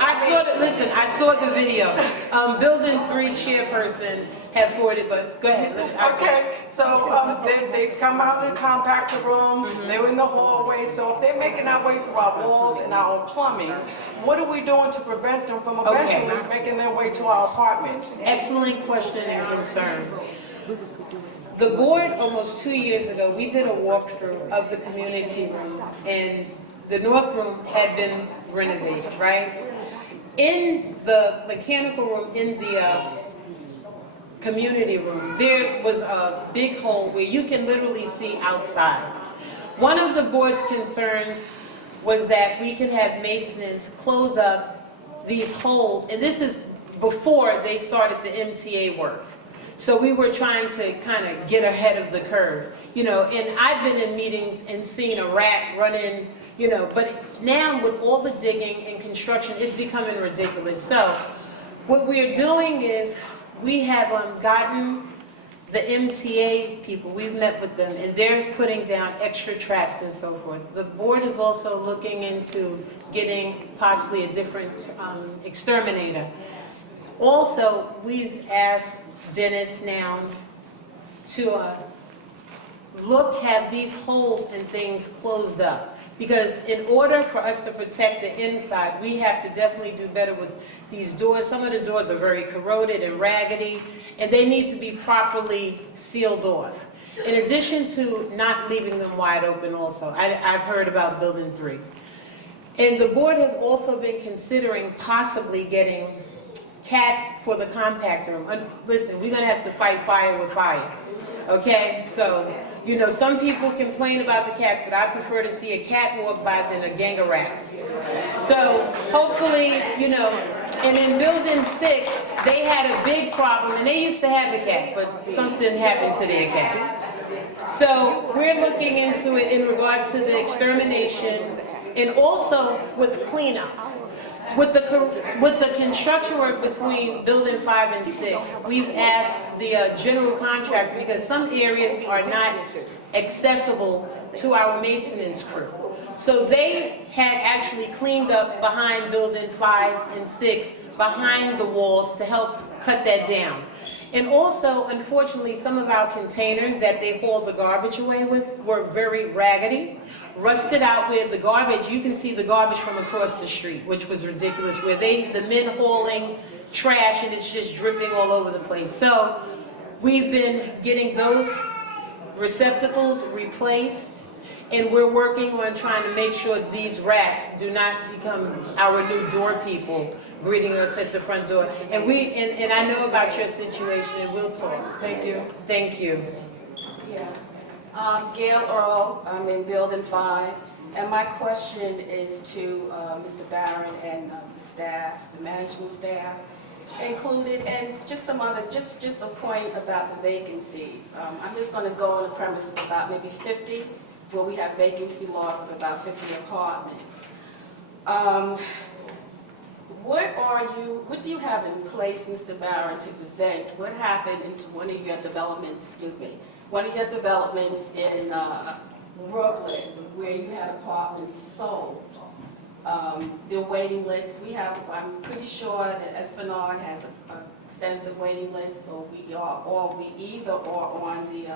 I saw the video. Building 3 chairperson had forwarded, but go ahead. Okay, so they come out of the compactor room, they were in the hallway, so if they're making our way through our walls and our plumbing, what are we doing to prevent them from eventually making their way to our apartments? Excellent question and concern. The board, almost 2 years ago, we did a walkthrough of the community room, and the north room had been renovated, right? In the mechanical room, in the community room, there was a big hole where you can literally see outside. One of the board's concerns was that we can have maintenance close up these holes, and this is before they started the MTA work. So we were trying to kind of get ahead of the curve, and I've been in meetings and seen a rat run in, but now with all the digging and construction, it's becoming ridiculous. So what we're doing is we have gotten the MTA people, we've met with them, and they're putting down extra tracks and so forth. The board is also looking into getting possibly a different exterminator. Also, we've asked Dennis now to have these holes and things closed up. Because in order for us to protect the inside, we have to definitely do better with these doors. Some of the doors are very corroded and raggedy, and they need to be properly sealed off. In addition to not leaving them wide open also. I've heard about Building 3. And the board have also been considering possibly getting cats for the compactor room. Listen, we're gonna have to fight fire with fire, okay? So, some people complain about the cats, but I prefer to see a cat walk by than a gang of rats. So, hopefully, and in Building 6, they had a big problem, and they used to have a cat, but something happened to their cat. So, we're looking into it in regards to the extermination, and also with cleanup. With the construction work between building 5 and 6, we've asked the general contractor, because some areas are not accessible to our maintenance crew. So they had actually cleaned up behind building 5 and 6, behind the walls to help cut that down. And also, unfortunately, some of our containers that they hauled the garbage away with were very raggedy, rusted out where the garbage, you can see the garbage from across the street, which was ridiculous, where the men hauling trash and it's just dripping all over the place. So we've been getting those receptacles replaced, and we're working on trying to make sure these rats do not become our new door people greeting us at the front door. And I know about your situation, and we'll talk. Thank you. Thank you. Yeah. Gail Earl, I'm in Building 5, and my question is to Mr. Barron and the staff, the management staff included, and just some other, just a point about the vacancies. I'm just going to go on the premise of about maybe 50, where we have vacancy loss of about 50 apartments. What do you have in place, Mr. Barron, to prevent what happened into one of your developments, one of your developments in Brooklyn, where you had apartments sold? The waiting list, I'm pretty sure that Esplanade has an extensive waiting list, so we either are on the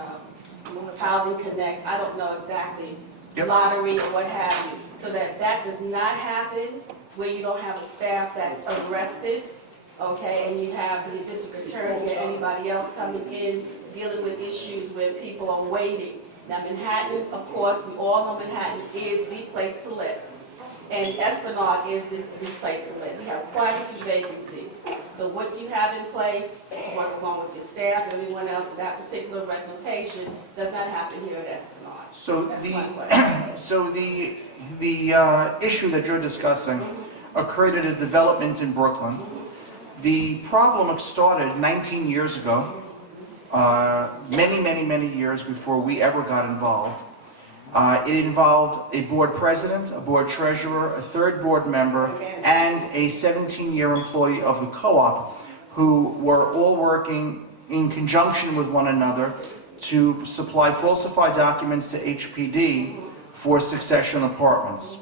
Housing Connect, I don't know exactly, lottery or what have you, so that does not happen, where you don't have a staff that's arrested, okay, and you have the district attorney or anybody else coming in dealing with issues where people are waiting. Now Manhattan, of course, we all know Manhattan is the place to live, and Esplanade is the place to live. We have quite a few vacancies. So what do you have in place to work along with your staff and everyone else? That particular reputation does not happen here at Esplanade. So That's my question. the issue that you're discussing occurred at a development in Brooklyn. The problem started 19 years ago, many years before we ever got involved. It involved a board president, a board treasurer, a third board member, and a 17-year employee of the co-op, who were all working in conjunction with one another to supply falsified documents to HPD for succession apartments.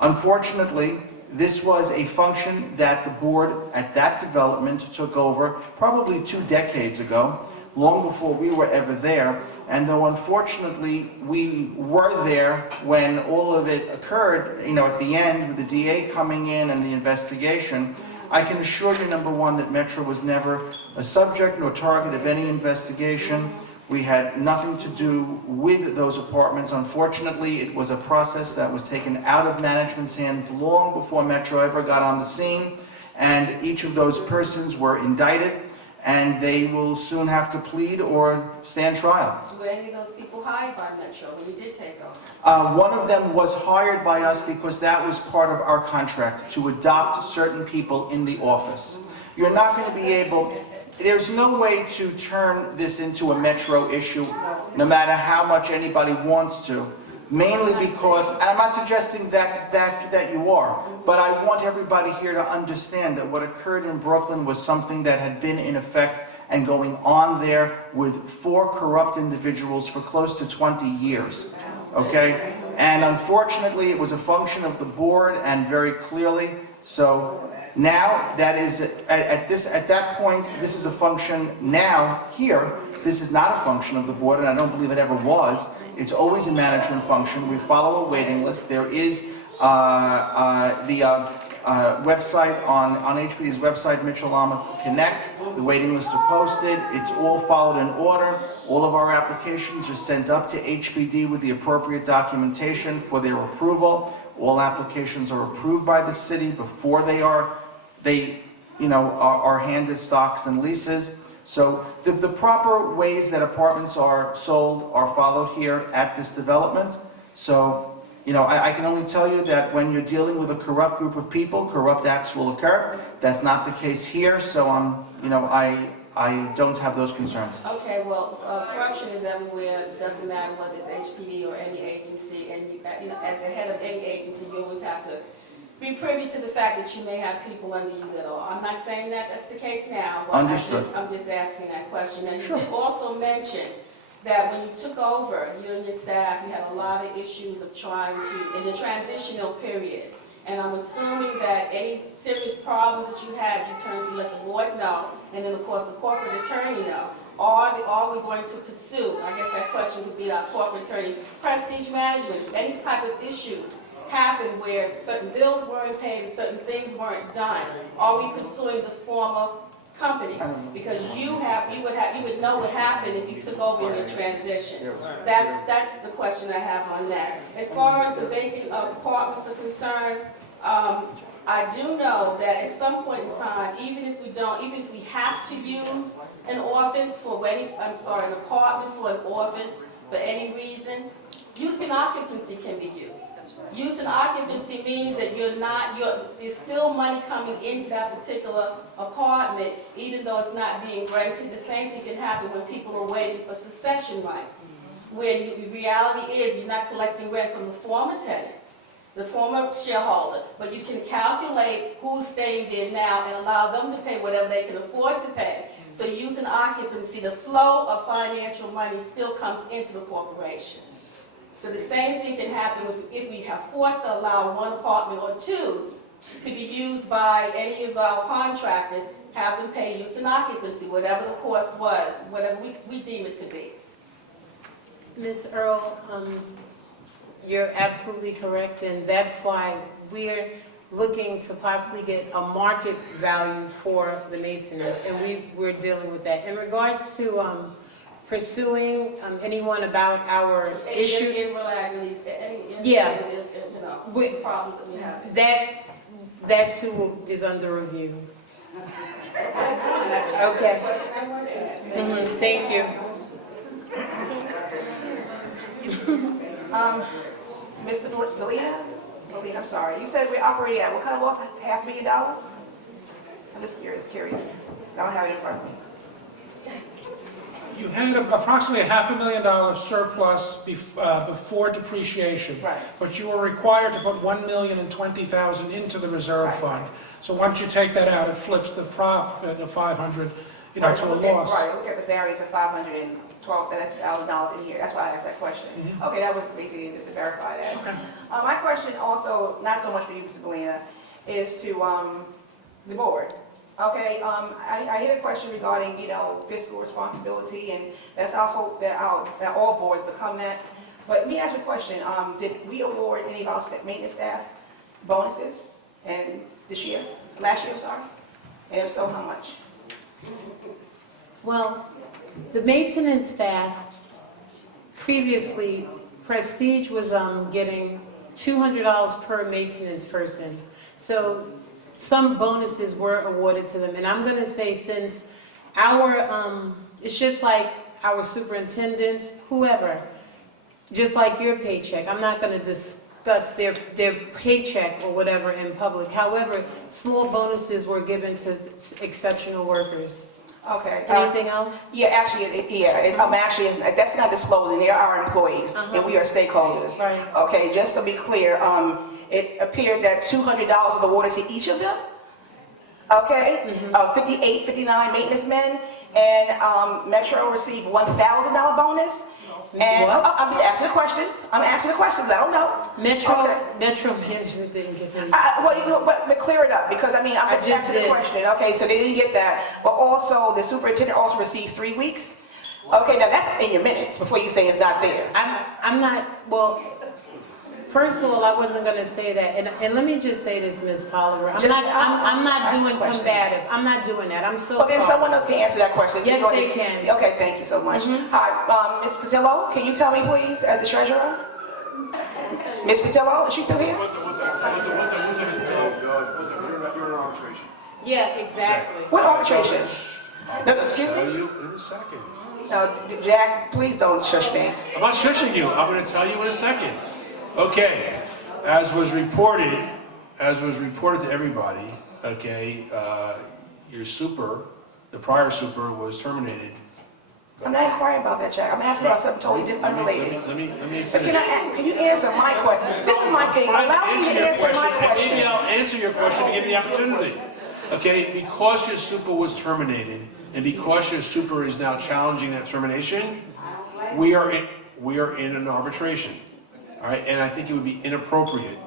Unfortunately, this was a function that the board at that development took over probably 2 decades ago, long before we were ever there. And though unfortunately we were there when all of it occurred, at the end with the DA coming in and the investigation, I can assure you, number one, that Metro was never a subject nor target of any investigation. We had nothing to do with those apartments. Unfortunately, it was a process that was taken out of management's hand long before Metro ever got on the scene, and each of those persons were indicted, and they will soon have to plead or stand trial. Were any of those people hired by Metro when you did take over? One of them was hired by us because that was part of our contract, to adopt certain people in the office. You're not going to be able... There's no way to turn this into a Metro issue, no matter how much anybody wants to, mainly because, and I'm not suggesting that you are, but I want everybody here to understand that what occurred in Brooklyn was something that had been in effect and going on there with 4 corrupt individuals for close to 20 years, okay? And unfortunately, it was a function of the board, and very clearly, so now that is, at that point, this is a function now, here, this is not a function of the board, and I don't believe it ever was. It's always a management function. We follow a waiting list. There is the website on HPD's website, Mitchell-Lama Connect. The waiting lists are posted. It's all followed in order. All of our applications are sent up to HPD with the appropriate documentation for their approval. All applications are approved by the city before they are handed stocks and leases. So the proper ways that apartments are sold are followed here at this development. So, I can only tell you that when you're dealing with a corrupt group of people, corrupt acts will occur. That's not the case here, so I don't have those concerns. Okay, well, corruption is everywhere. It doesn't matter whether it's HPD or any agency. And as the head of any agency, you always have to be privy to the fact that you may have people under you at all. I'm not saying that that's the case now, but Understood. I'm just asking that question. And Sure. you did also mention that when you took over, you and your staff, you had a lot of issues of trying to, in the transitional period. And I'm assuming that any serious problems that you had, you let the board know, and then of course the corporate attorney know. Are we going to pursue, I guess that question could be our corporate attorney, prestige management, any type of issues happen where certain bills weren't paid and certain things weren't done? Are we pursuing the former company? Because you would know what happened if you took over in your transition. That's the question I have on that. As far as the vacant apartments are concerned, I do know that at some point in time, even if we have to use an office for an apartment for an office for any reason, use and occupancy can be used. Use and occupancy means that there's still money coming into that particular apartment, even though it's not being rented. The same thing can happen when people are waiting for succession rights, where the reality is you're not collecting rent from the former tenant, the former shareholder, but you can calculate who's staying there now and allow them to pay whatever they can afford to pay. So use and occupancy, the flow of financial money still comes into the corporation. So the same thing can happen if we have forced to allow one apartment or two to be used by any of our contractors, have them pay use and occupancy, whatever the cost was, whatever we deem it to be. Ms. Earl, you're absolutely correct, and that's why we're looking to possibly get a market value for the maintenance, and we're dealing with that. In regards to pursuing anyone about our issue, Problems that we have. that too is under review. Okay. Thank you. Mr. Belina, I'm sorry, you said we're operating at what kind of loss, $500,000? I'm just curious. I don't have it in front of me. You had approximately $500,000 surplus before depreciation. Right. But you were required to put $1,020,000 into the reserve fund. So once you take that out, it flips the profit of $500, to a loss. Right, look at the variance of $512,000 in here. That's why I asked that question. Okay, that was basically just to verify that. Okay. My question also, not so much for you, Mr. Belina, is to the board. Okay, I hear a question regarding, fiscal responsibility, and that's our hope that all boards become that. But let me ask you a question. Did we award any of our maintenance staff bonuses last year, sorry? And if so, how much? Well, the maintenance staff, previously, Prestige was getting $200 per maintenance person. So some bonuses were awarded to them. And I'm going to say, since it's just like our superintendents, whoever, just like your paycheck, I'm not going to discuss their paycheck or whatever in public. However, small bonuses were given to exceptional workers. Okay. Anything else? Yeah, that's not disclosing. They are our employees, and we are stakeholders. Right. Okay, just to be clear, it appeared that $200 was awarded to each of them. Okay, 58, 59 maintenance men, and Metro received $1,000 bonus. And What? I'm just asking a question. I'm asking the questions. I don't know. Metro Management didn't get any. But clear it up, because I'm just asking the question. Okay, so they didn't get that, but also the superintendent also received 3 weeks. Okay, now that's in your minutes before you say it's not there. I'm not, well, first of all, I wasn't going to say that. And let me just say this, Ms. Tolliver. I'm not doing combative. I'm not doing that. I'm so Well, then sorry. someone else can answer that question. Yes, they can. Okay, thank you so much. Hi, Ms. Patillo, can you tell me, please, as the treasurer? Ms. Patillo, is she still here? Yeah, exactly. What arbitration? No, excuse Tell me? you in a second. No, Jack, please don't shush me. I'm not shushing you. I'm going to tell you in a second. Okay, as was reported to everybody, okay, your the prior super was terminated I'm not inquiring about that, Jack. I'm asking about something totally different, unrelated. Let me But finish. can you answer my question? This is my thing. Allow me to answer my And maybe question. I'll answer your question to give you the opportunity. Okay, because your super was terminated, and because your super is now challenging that termination, we are in an arbitration. All right, and I think it would be inappropriate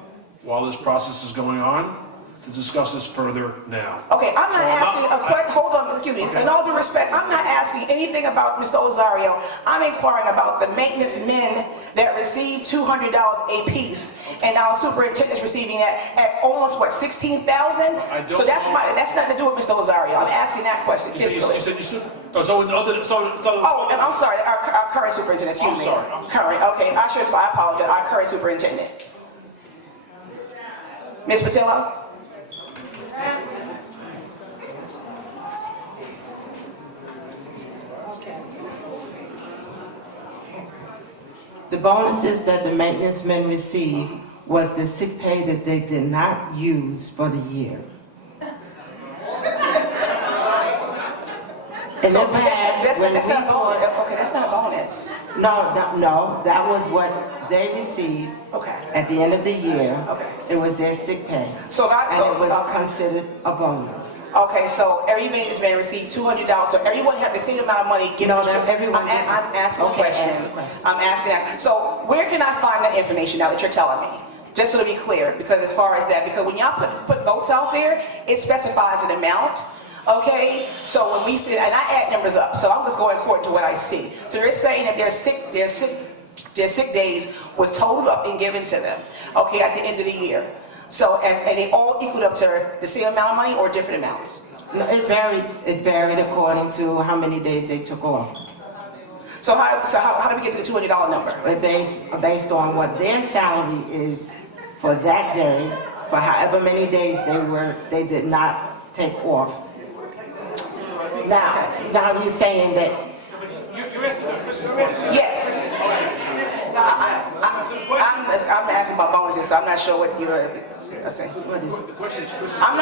while this process is going on to discuss this further now. Okay, I'm not asking a question. Hold on, excuse me. Okay. In all due respect, I'm not asking anything about Mr. Ozario. I'm inquiring about the maintenance men that receive $200 a piece, and our superintendent's receiving that at almost what, 16,000? I don't So that's know. that's nothing to do with Mr. Ozario. I'm asking that question You fiscally. said you super. Oh, so Oh, and I'm sorry, our current superintendent, excuse me. I'm sorry. Current, okay, I apologize, our current superintendent. Ms. Patillo? The bonuses that the maintenance men received was the sick pay that they did not use for the year. In So, the but past, that's when not we a bonus. thought, Okay, that's not a bonus. no, that was what they received Okay. at the end of the year. Okay. It was their sick pay. So that, And so, it was okay. considered a bonus. Okay, so every maintenance man received $200, so everyone had the same amount of money given. No, to- not everyone didn't. I'm asking a Okay, question. ask the question. I'm asking that. So where can I find that information now that you're telling me? Just so to be clear, because as far as that, because when y'all put votes out there, it specifies an amount. Okay, so when we see, and I add numbers up, so I'm just going according to what I see. So they're saying that their sick days was totaled up and given to them, okay, at the end of the year. So, and they all equaled up to the same amount of money or different amounts? No, it varies. It varied according to how many days they took off. So how do we get to the $200 number? It based on what their salary is for that day, for however many days they did not take off. Now you're saying that Yes. I'm asking about bonuses, so I'm not sure what you're saying. what is I'm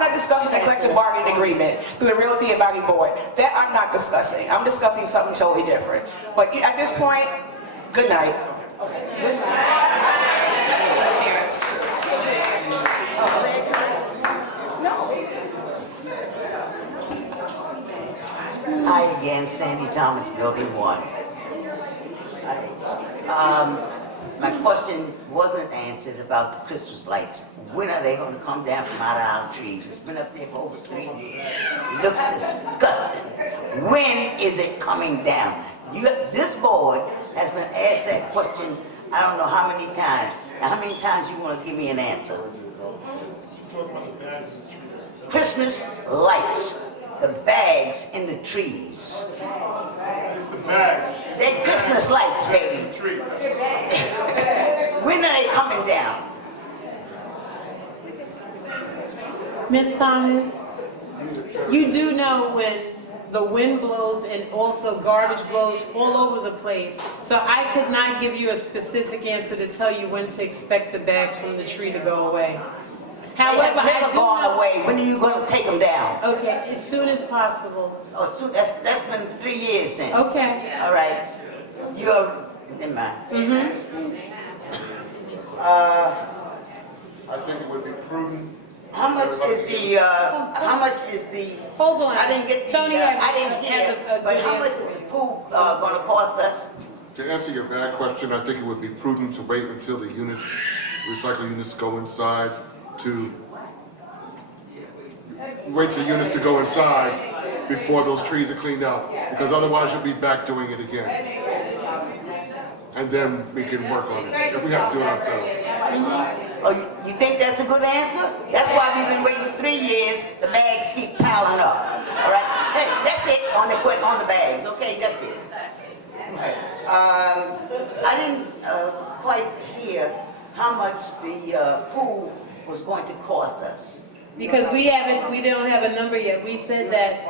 not discussing the collective bargaining agreement through the Realty Advisory Board. That I'm not discussing. I'm discussing something totally different. But at this point, good night. Hi again, Sandy Thomas, Building 1. My question wasn't answered about the Christmas lights. When are they going to come down from out of our trees? It's been up there for over 3 years. It looks disgusting. When is it coming down? This board has been asked that question I don't know how many times. Now, how many times you want to give me an answer? Christmas lights. The bags in the trees. It's the bags. They're Christmas lights, baby. Tree. When are they coming down? Ms. Thomas, you do know when the wind blows and also garbage blows all over the place. So I could not give you a specific answer to tell you when to expect the bags from the tree to go away. However, They have I never do gone know. away. When are you going to take them down? Okay, as soon as possible. Oh, so that's been 3 years then. Okay. All right. Never mind. I think it would be prudent. How much is the, Hold on. I didn't get the, Tony has I didn't hear, a but good how much answer. is the pool going to cost us? To answer your bad question, I think it would be prudent to wait until the recycle units go inside wait for units to go inside before those trees are cleaned out, because otherwise you'll be back doing it again. And then we can work on it, if we have to do it ourselves. Oh, you think that's a good answer? That's why we've been waiting 3 years. The bags keep piling up. All right. Hey, that's it on the bags. Okay, that's it. I didn't quite hear how much the pool was going to cost us. Because we don't have a number yet. We said that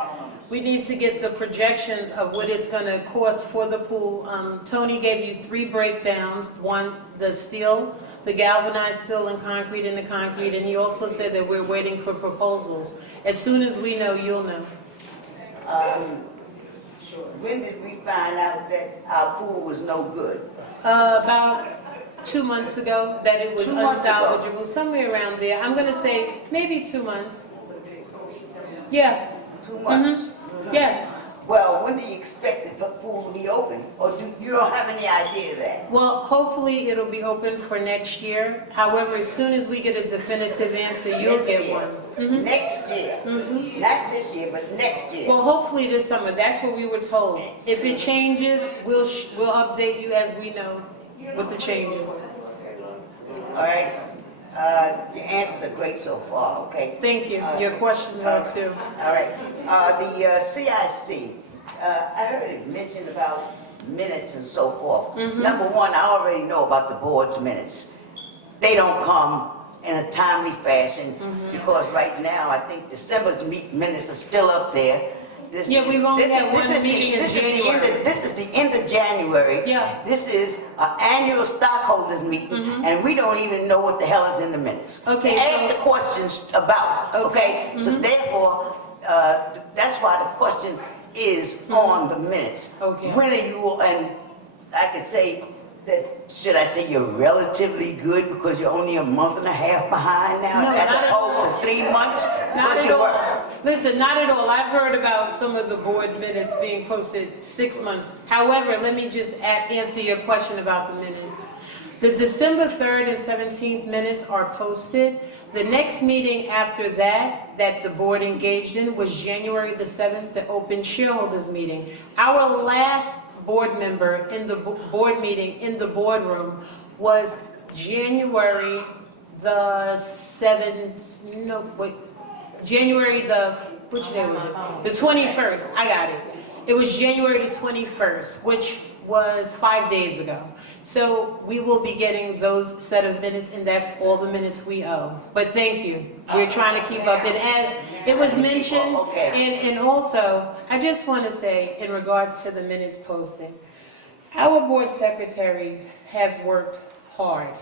we need to get the projections of what it's gonna cost for the pool. Tony gave you 3 breakdowns. One, the steel, the galvanized steel and the concrete, and he also said that we're waiting for proposals. As soon as we know, you'll know. When did we find out that our pool was no good? About 2 months ago, that it was 2 months ago. unsalvageable, somewhere around there. I'm gonna say maybe 2 months. Yeah. 2 months? Yes. Well, when do you expect the pool to be open? Or you don't have any idea of that? Well, hopefully it'll be open for next year. However, as soon as we get a definitive answer, you'll Next get year. one. Next year. Not this year, but next year. Well, hopefully this summer. That's what we were told. If it changes, we'll update you as we know with the changes. All right? Your answers are great so far, okay? Thank you. Your questions are too. All right. The CIC, I heard it mentioned about minutes and so forth. Number one, I already know about the board's minutes. They don't come in a timely fashion because right now, I think December's minutes are still up there. Yeah, we've only had one meeting in January. This is the end of January. Yeah. This is an annual stockholders meeting, and we don't even know what the hell is in the minutes. Okay, Ask so- the questions about, okay? So therefore, that's why the question is on the minutes. Okay. When are you, and I could say that, should I say you're relatively good because you're only a month and a half behind now? No, as not at opposed to 3 months? Not Because at you all. were. Listen, not at all. I've heard about some of the board minutes being posted 6 months. However, let me just answer your question about the minutes. The December 3rd and 17th minutes are posted. The next meeting after that the board engaged in was January the 7th, the open shareholders meeting. Our last board member in the board meeting in the boardroom was January the 7th, January the, which day was it? The 21st, I got it. It was January the 21st, which was 5 days ago. So we will be getting those set of minutes, and that's all the minutes we owe. But thank you. We're trying to keep up. And as it was mentioned, and also, I just want to say, in regards to the minutes posting, our board secretaries have worked hard.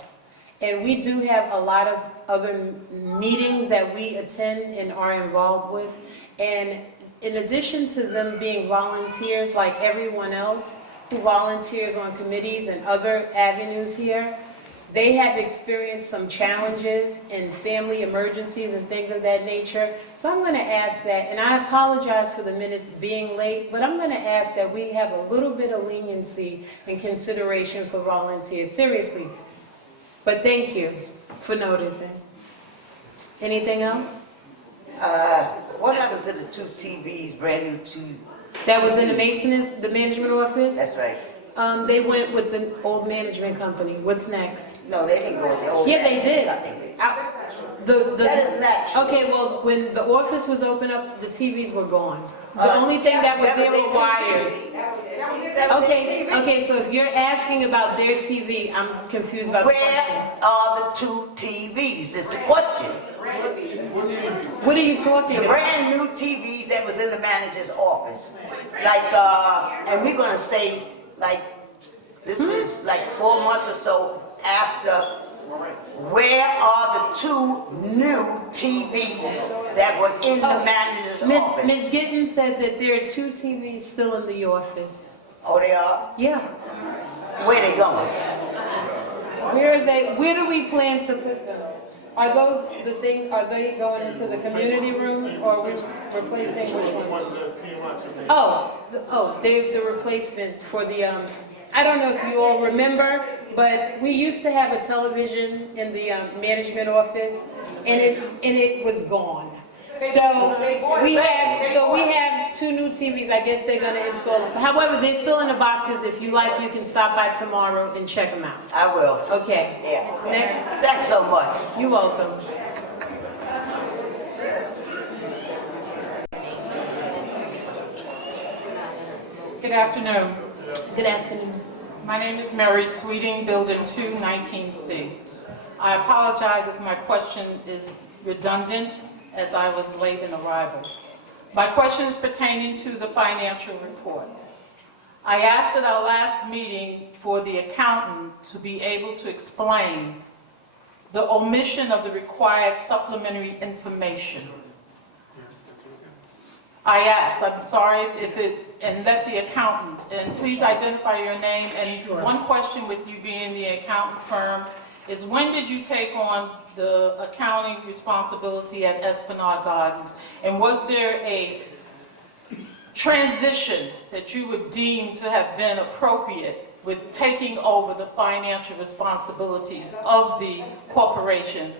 And we do have a lot of other meetings that we attend and are involved with. And in addition to them being volunteers like everyone else who volunteers on committees and other avenues here, they have experienced some challenges and family emergencies and things of that nature. So I'm going to ask that, and I apologize for the minutes being late, but I'm going to ask that we have a little bit of leniency and consideration for volunteers, seriously. But thank you for noticing. Anything else? What happened to the 2 TVs, brand new 2? That was in the maintenance, the management office? That's right. They went with the old management company. What's next? No, they didn't go with the old. Yeah, they did. company. That is not true. Okay, well, when the office was open up, the TVs were gone. The only thing that was there were wires. Okay, so if you're asking about their TV, I'm confused about the question. Where are the 2 TVs is the question. What are you talking The about? brand new TVs that was in the manager's office. Like, and we're gonna say, like, this was like 4 months or so after. Where are the 2 new TVs that were in the manager's office? Ms. Gittens said that there are 2 TVs still in the office. Oh, they are? Yeah. Where they going? Where are they? Where do we plan to put them? Are those the things? Are they going into the community rooms, or are we replacing which one? They're the replacement for the. I don't know if you all remember, but we used to have a television in the management office, and it was gone. So we have 2 new TVs. I guess they're going to install them. However, they're still in the boxes. If you like, you can stop by tomorrow and check them out. I will. Okay. Yeah. Next. Thanks so much. You're welcome. Good afternoon. Good afternoon. My name is Mary Sweeting, Building 2, 19C. I apologize if my question is redundant, as I was late in arrival. My question is pertaining to the financial report. I asked at our last meeting for the accountant to be able to explain the omission of the required supplementary information. I asked, I'm sorry if it, and let the accountant, and please identify your name. And Sure. one question with you being the accountant firm is, when did you take on the accounting responsibility at Esplanade Gardens? And was there a transition that you would deem to have been appropriate with taking over the financial responsibilities of the corporation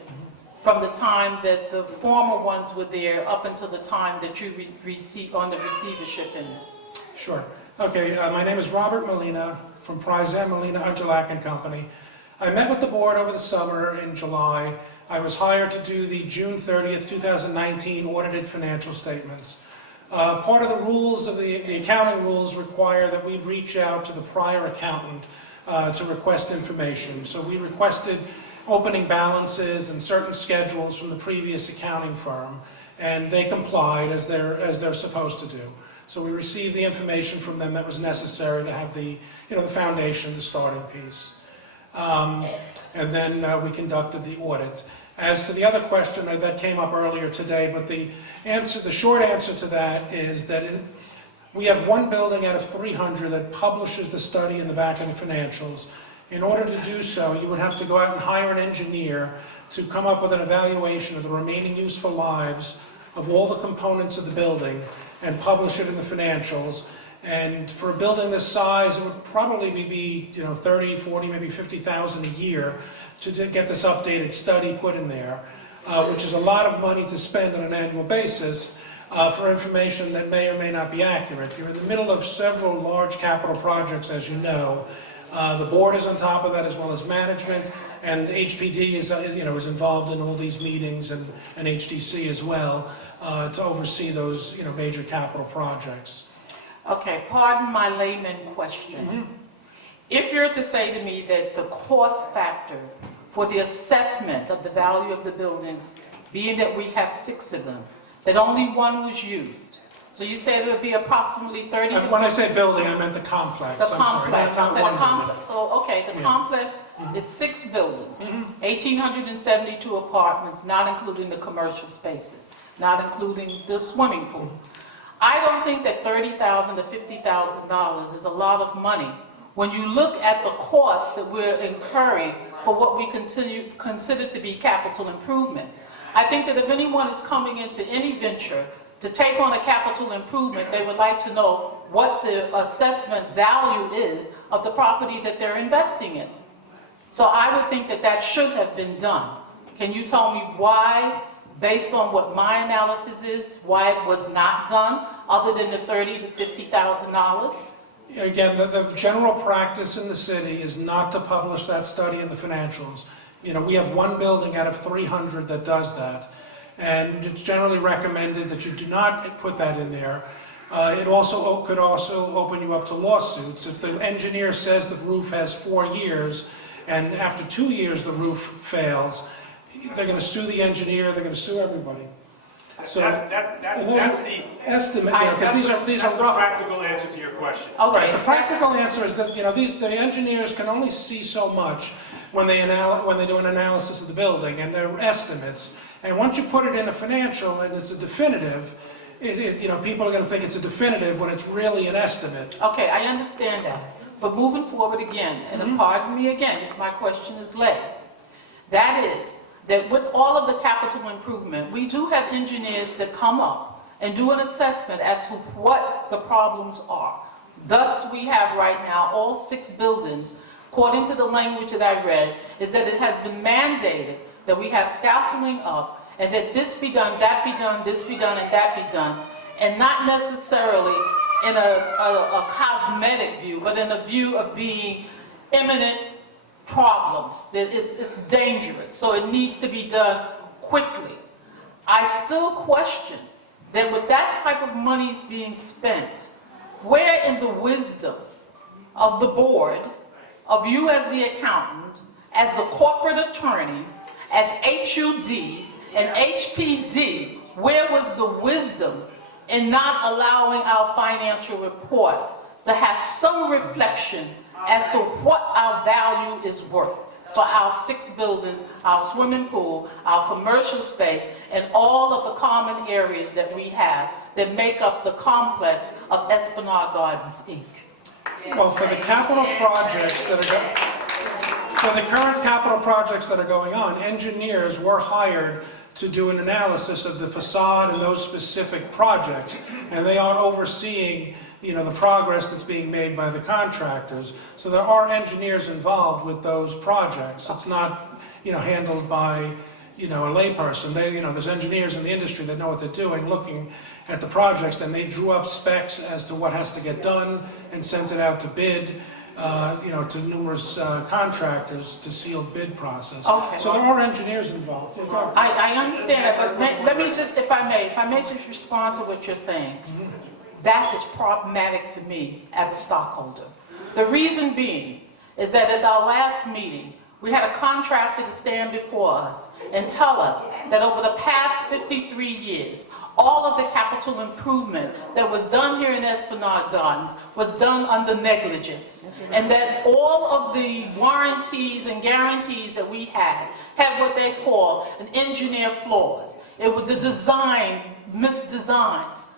from the time that the former ones were there up until the time that you received on the receivership in it? Sure. Okay, my name is Robert Molina from Prize M. Molina, Underlack and Company. I met with the board over the summer in July. I was hired to do the June 30th, 2019 audited financial statements. Part of the rules of the accounting rules require that we reach out to the prior accountant to request information. So we requested opening balances and certain schedules from the previous accounting firm, and they complied as they're supposed to do. So we received the information from them that was necessary to have the foundation, the starting piece. And then we conducted the audit. As to the other question that came up earlier today, but the short answer to that is that we have one building out of 300 that publishes the study in the back of the financials. In order to do so, you would have to go out and hire an engineer to come up with an evaluation of the remaining useful lives of all the components of the building and publish it in the financials. And for a building this size, it would probably be 30, 40, maybe 50,000 a year to get this updated study put in there, which is a lot of money to spend on an annual basis for information that may or may not be accurate. You're in the middle of several large capital projects, as you know. The board is on top of that, as well as management, and HPD is involved in all these meetings, and HDC as well, to oversee those major capital projects. Okay, pardon my layman question. If you're to say to me that the cost factor for the assessment of the value of the buildings, being that we have 6 of them, that only one was used, so you said it would be approximately 30 to... When I say building, I meant the complex. The I'm sorry, complex. not I said one the building. complex. So, okay, the complex is 6 buildings, 1,872 apartments, not including the commercial spaces, not including the swimming pool. I don't think that $30,000 to $50,000 is a lot of money when you look at the costs that we're incurring for what we consider to be capital improvement. I think that if anyone is coming into any venture to take on a capital improvement, they would like to know what the assessment value is of the property that they're investing in. So I would think that that should have been done. Can you tell me why, based on what my analysis is, why it was not done, other than the $30,000 to $50,000? Again, the general practice in the city is not to publish that study in the financials. We have one building out of 300 that does that, and it's generally recommended that you do not put that in there. It also could also open you up to lawsuits. If the engineer says the roof has 4 years, and after 2 years the roof fails, they're going to sue the engineer, they're going to sue everybody. So That's the estimate, because these are the rough. practical answer to your question. Okay. Right, the practical answer is that the engineers can only see so much when they do an analysis of the building, and they're estimates. And once you put it in a financial and it's a definitive, people are going to think it's a definitive when it's really an estimate. Okay, I understand that. But moving forward again, and pardon me again if my question is late, that is, that with all of the capital improvement, we do have engineers that come up and do an assessment as to what the problems are. Thus, we have right now all 6 buildings, according to the language that I read, is that it has been mandated that we have scaffolding up, and that this be done, that be done, this be done, and that be done, and not necessarily in a cosmetic view, but in a view of being imminent problems, that it's dangerous, so it needs to be done quickly. I still question that with that type of monies being spent, where in the wisdom of the board, of you as the accountant, as the corporate attorney, as HUD and HPD, where was the wisdom in not allowing our financial report to have some reflection as to what our value is worth for our 6 buildings, our swimming pool, our commercial space, and all of the common areas that we have that make up the complex of Esplanade Gardens Ii? Well, for the capital projects that are, for the current capital projects that are going on, engineers were hired to do an analysis of the facade and those specific projects, and they are overseeing, you know, the progress that's being made by the contractors. So there are engineers involved with those projects. It's not, you know, handled by, you know, a layperson. They, you know, there's engineers in the industry that know what they're doing, looking at the projects, and they drew up specs as to what has to get done and sent it out to bid, you know, to numerous contractors to sealed bid process. Okay. So there are engineers involved. I understand that, but let me just, if I may just respond to what you're saying. That is problematic for me as a stockholder. The reason being is that at our last meeting, we had a contractor to stand before us and tell us that over the past 53 years, all of the capital improvement that was done here in Esplanade Gardens was done under negligence. And that all of the warranties and guarantees that we had what they call an engineer flaws. It was the design, misdesigns.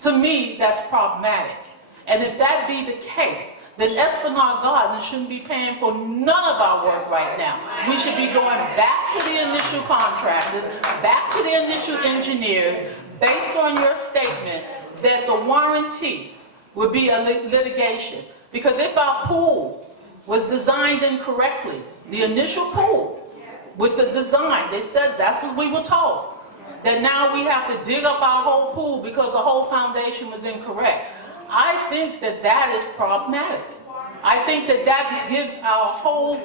To me, that's problematic. And if that be the case, then Esplanade Gardens shouldn't be paying for none of our work right now. We should be going back to the initial contractors, back to the initial engineers, based on your statement that the warranty would be a litigation. Because if our pool was designed incorrectly, the initial pool with the design, they said that's what we were told, that now we have to dig up our whole pool because the whole foundation was incorrect. I think that that is problematic. I think that that gives our whole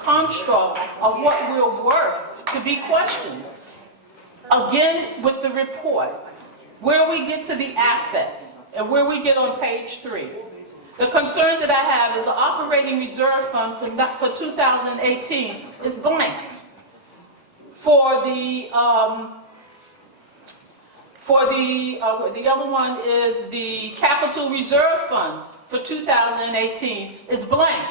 construct of what we're worth to be questioned. Again, with the report, where we get to the assets and where we get on page 3, the concern that I have is the operating reserve fund for 2018 is blank. For the other one is the capital reserve fund for 2018 is blank.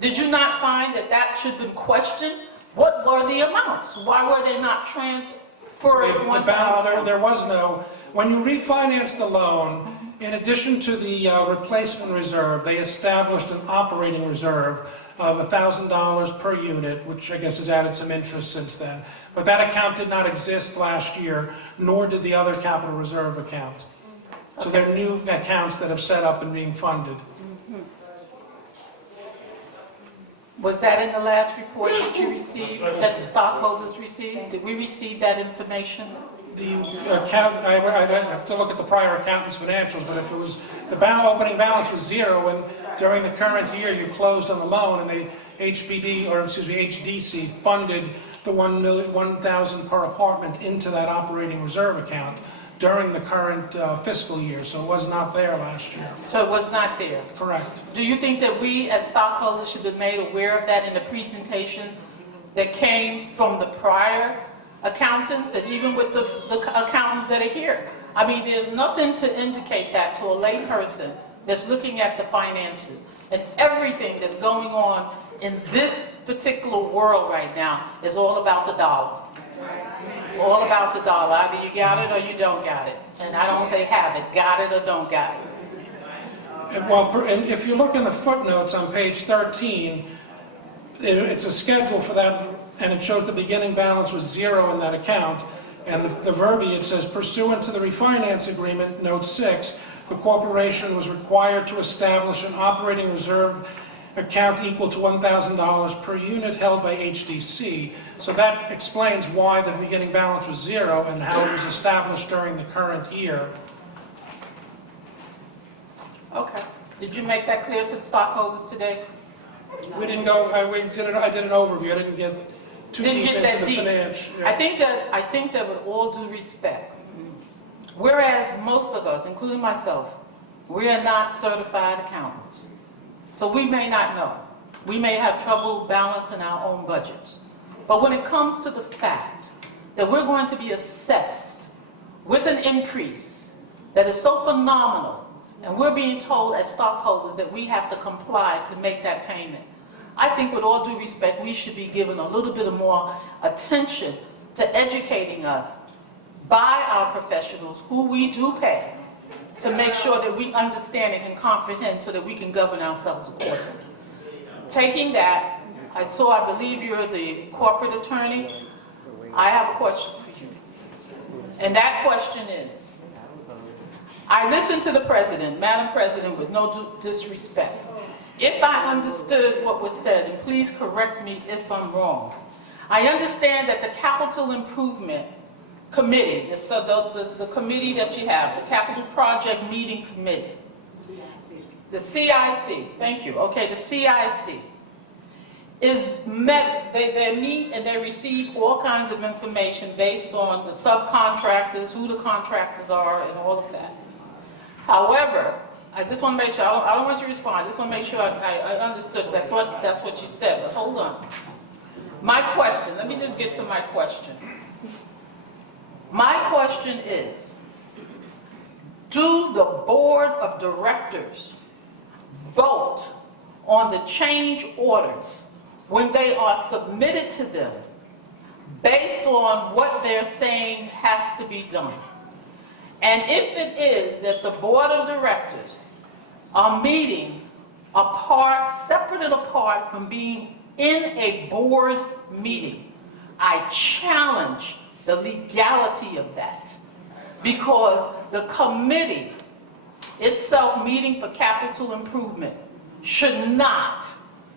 Did you not find that that should have been questioned? What were the amounts? Why were they not transferred once out? There was no, when you refinance the loan, in addition to the replacement reserve, they established an operating reserve of $1,000 per unit, which I guess has added some interest since then. But that account did not exist last year, nor did the other capital reserve account. So they're new accounts that have set up and being funded. Was that in the last report that you received, that the stockholders received? Did we receive that information? The account, I have to look at the prior accountant's financials, but if it was, the opening balance was 0, and during the current year you closed on the loan, and the HDC funded the $1,000 per apartment into that operating reserve account during the current fiscal year, so it was not there last year. So it was not there? Correct. Do you think that we as stockholders should be made aware of that in the presentation that came from the prior accountants and even with the accountants that are here? I mean, there's nothing to indicate that to a lay person that's looking at the finances and everything that's going on in this particular world right now is all about the dollar. It's all about the dollar. Either you got it or you don't got it. And I don't say have it, got it or don't got it. Well, and if you look in the footnotes on page 13, it's a schedule for that, and it shows the beginning balance was 0 in that account, and the verbiage says, pursuant to the refinance agreement, note 6, the corporation was required to establish an operating reserve account equal to $1,000 per unit held by HDC. So that explains why the beginning balance was 0 and how it was established during the current year. Okay. Did you make that clear to the stockholders today? We didn't go, I did an overview, I didn't get too deep into the finance. Yeah. I think that with all due respect, whereas most of us, including myself, we are not certified accountants. So we may not know. We may have trouble balancing our own budgets. But when it comes to the fact that we're going to be assessed with an increase that is so phenomenal, and we're being told as stockholders that we have to comply to make that payment, I think with all due respect, we should be given a little bit of more attention to educating us by our professionals who we do pay to make sure that we understand and can comprehend so that we can govern ourselves accordingly. Taking that, I believe you're the corporate attorney. I have a question for you. And that question is, I listened to the president, Madam President, with no disrespect. If I understood what was said, and please correct me if I'm wrong, I understand that the Capital Improvement Committee, the committee that you have, the Capital Project Meeting Committee, the CIC, thank you, okay, the CIC, is met, they meet and they receive all kinds of information based on the subcontractors, who the contractors are, and all of that. However, I just want to make sure, I don't want you to respond, I just want to make sure I understood, because I thought that's what you said, but hold on. My question, let me just get to my question. My question is, do the board of directors vote on the change orders when they are submitted to them based on what they're saying has to be done? And if it is that the board of directors are meeting apart, separate and apart from being in a board meeting, I challenge the legality of that, because the committee itself meeting for capital improvement should not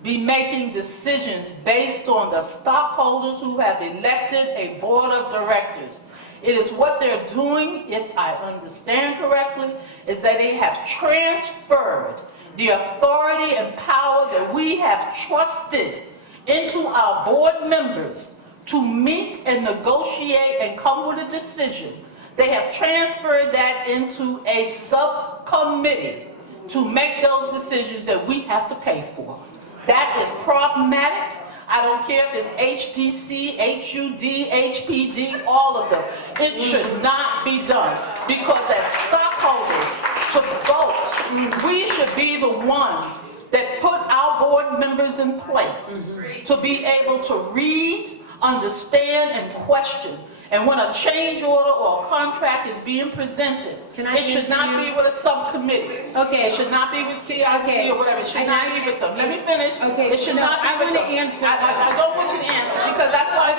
be making decisions based on the stockholders who have elected a board of directors. It is what they're doing, if I understand correctly, is that they have transferred the authority and power that we have trusted into our board members to meet and negotiate and come with a decision. They have transferred that into a subcommittee to make those decisions that we have to pay for. That is problematic. I don't care if it's HDC, HUD, HPD, all of them. It should not be done, because as stockholders to vote, we should be the ones that put our board members in place to be able to read, understand, and question. And when a change order or a contract is being presented, it should not be with a subcommittee. Okay. It should not be with CIC or whatever. It should not be with them. Let me finish. Okay. It should not be with them. I don't want you to answer, because that's why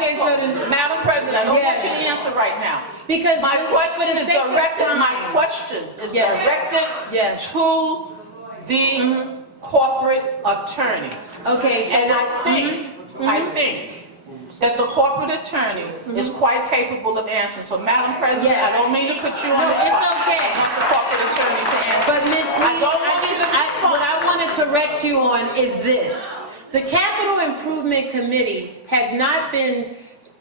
Madam President, I don't want you to answer right now. Because my question is directed to the corporate attorney. Okay, so and I think that the corporate attorney is quite capable of answering. So, Madam President, I don't mean to put you on the spot. It's okay. I want the corporate attorney to answer. But Ms. Reed, what I want to correct you on is this. The Capital Improvement Committee has not been,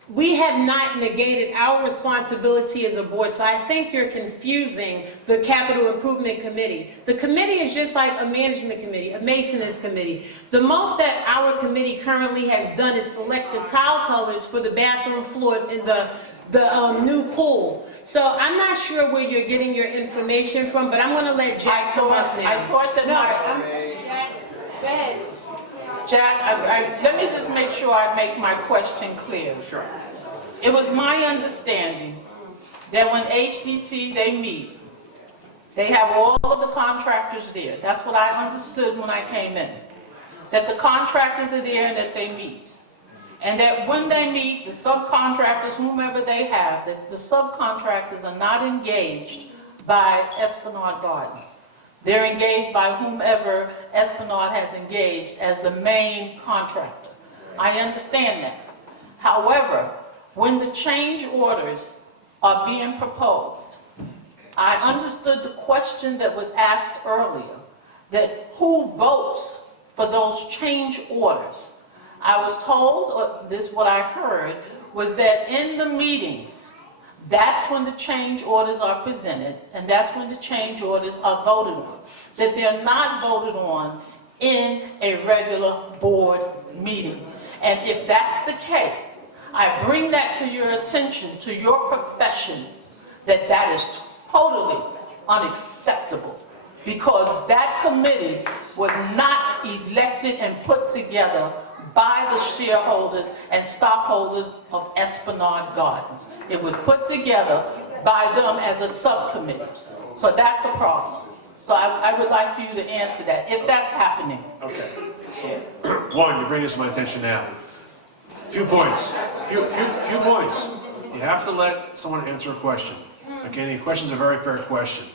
we have not negated our responsibility as a board, so I think you're confusing the Capital Improvement Committee. The committee is just like a management committee, a maintenance committee. The most that our committee currently has done is select the tile colors for the bathroom floors in the new pool. So I'm not sure where you're getting your information from, but I'm going to let Jack come up now. I thought that Go ahead. Jack, let me just make sure I make my question clear. Sure. It was my understanding that when HDC, they meet, they have all of the contractors there. That's what I understood when I came in. That the contractors are there and that they meet. And that when they meet, the subcontractors, whomever they have, that the subcontractors are not engaged by Esplanade Gardens. They're engaged by whomever Esplanade has engaged as the main contractor. I understand that. However, when the change orders are being proposed, I understood the question that was asked earlier, that who votes for those change orders? I was told, or this what I heard, was that in the meetings, that's when the change orders are presented, and that's when the change orders are voted on. That they're not voted on in a regular board meeting. And if that's the case, I bring that to your attention, to your profession, that that is totally unacceptable, because that committee was not elected and put together by the shareholders and stockholders of Esplanade Gardens. It was put together by them as a subcommittee. So that's a problem. So I would like for you to answer that, if that's happening. Okay. So, one, you bring this to my attention now. Few points. Few points. You have to let someone answer a question. Okay, the question's a very fair question.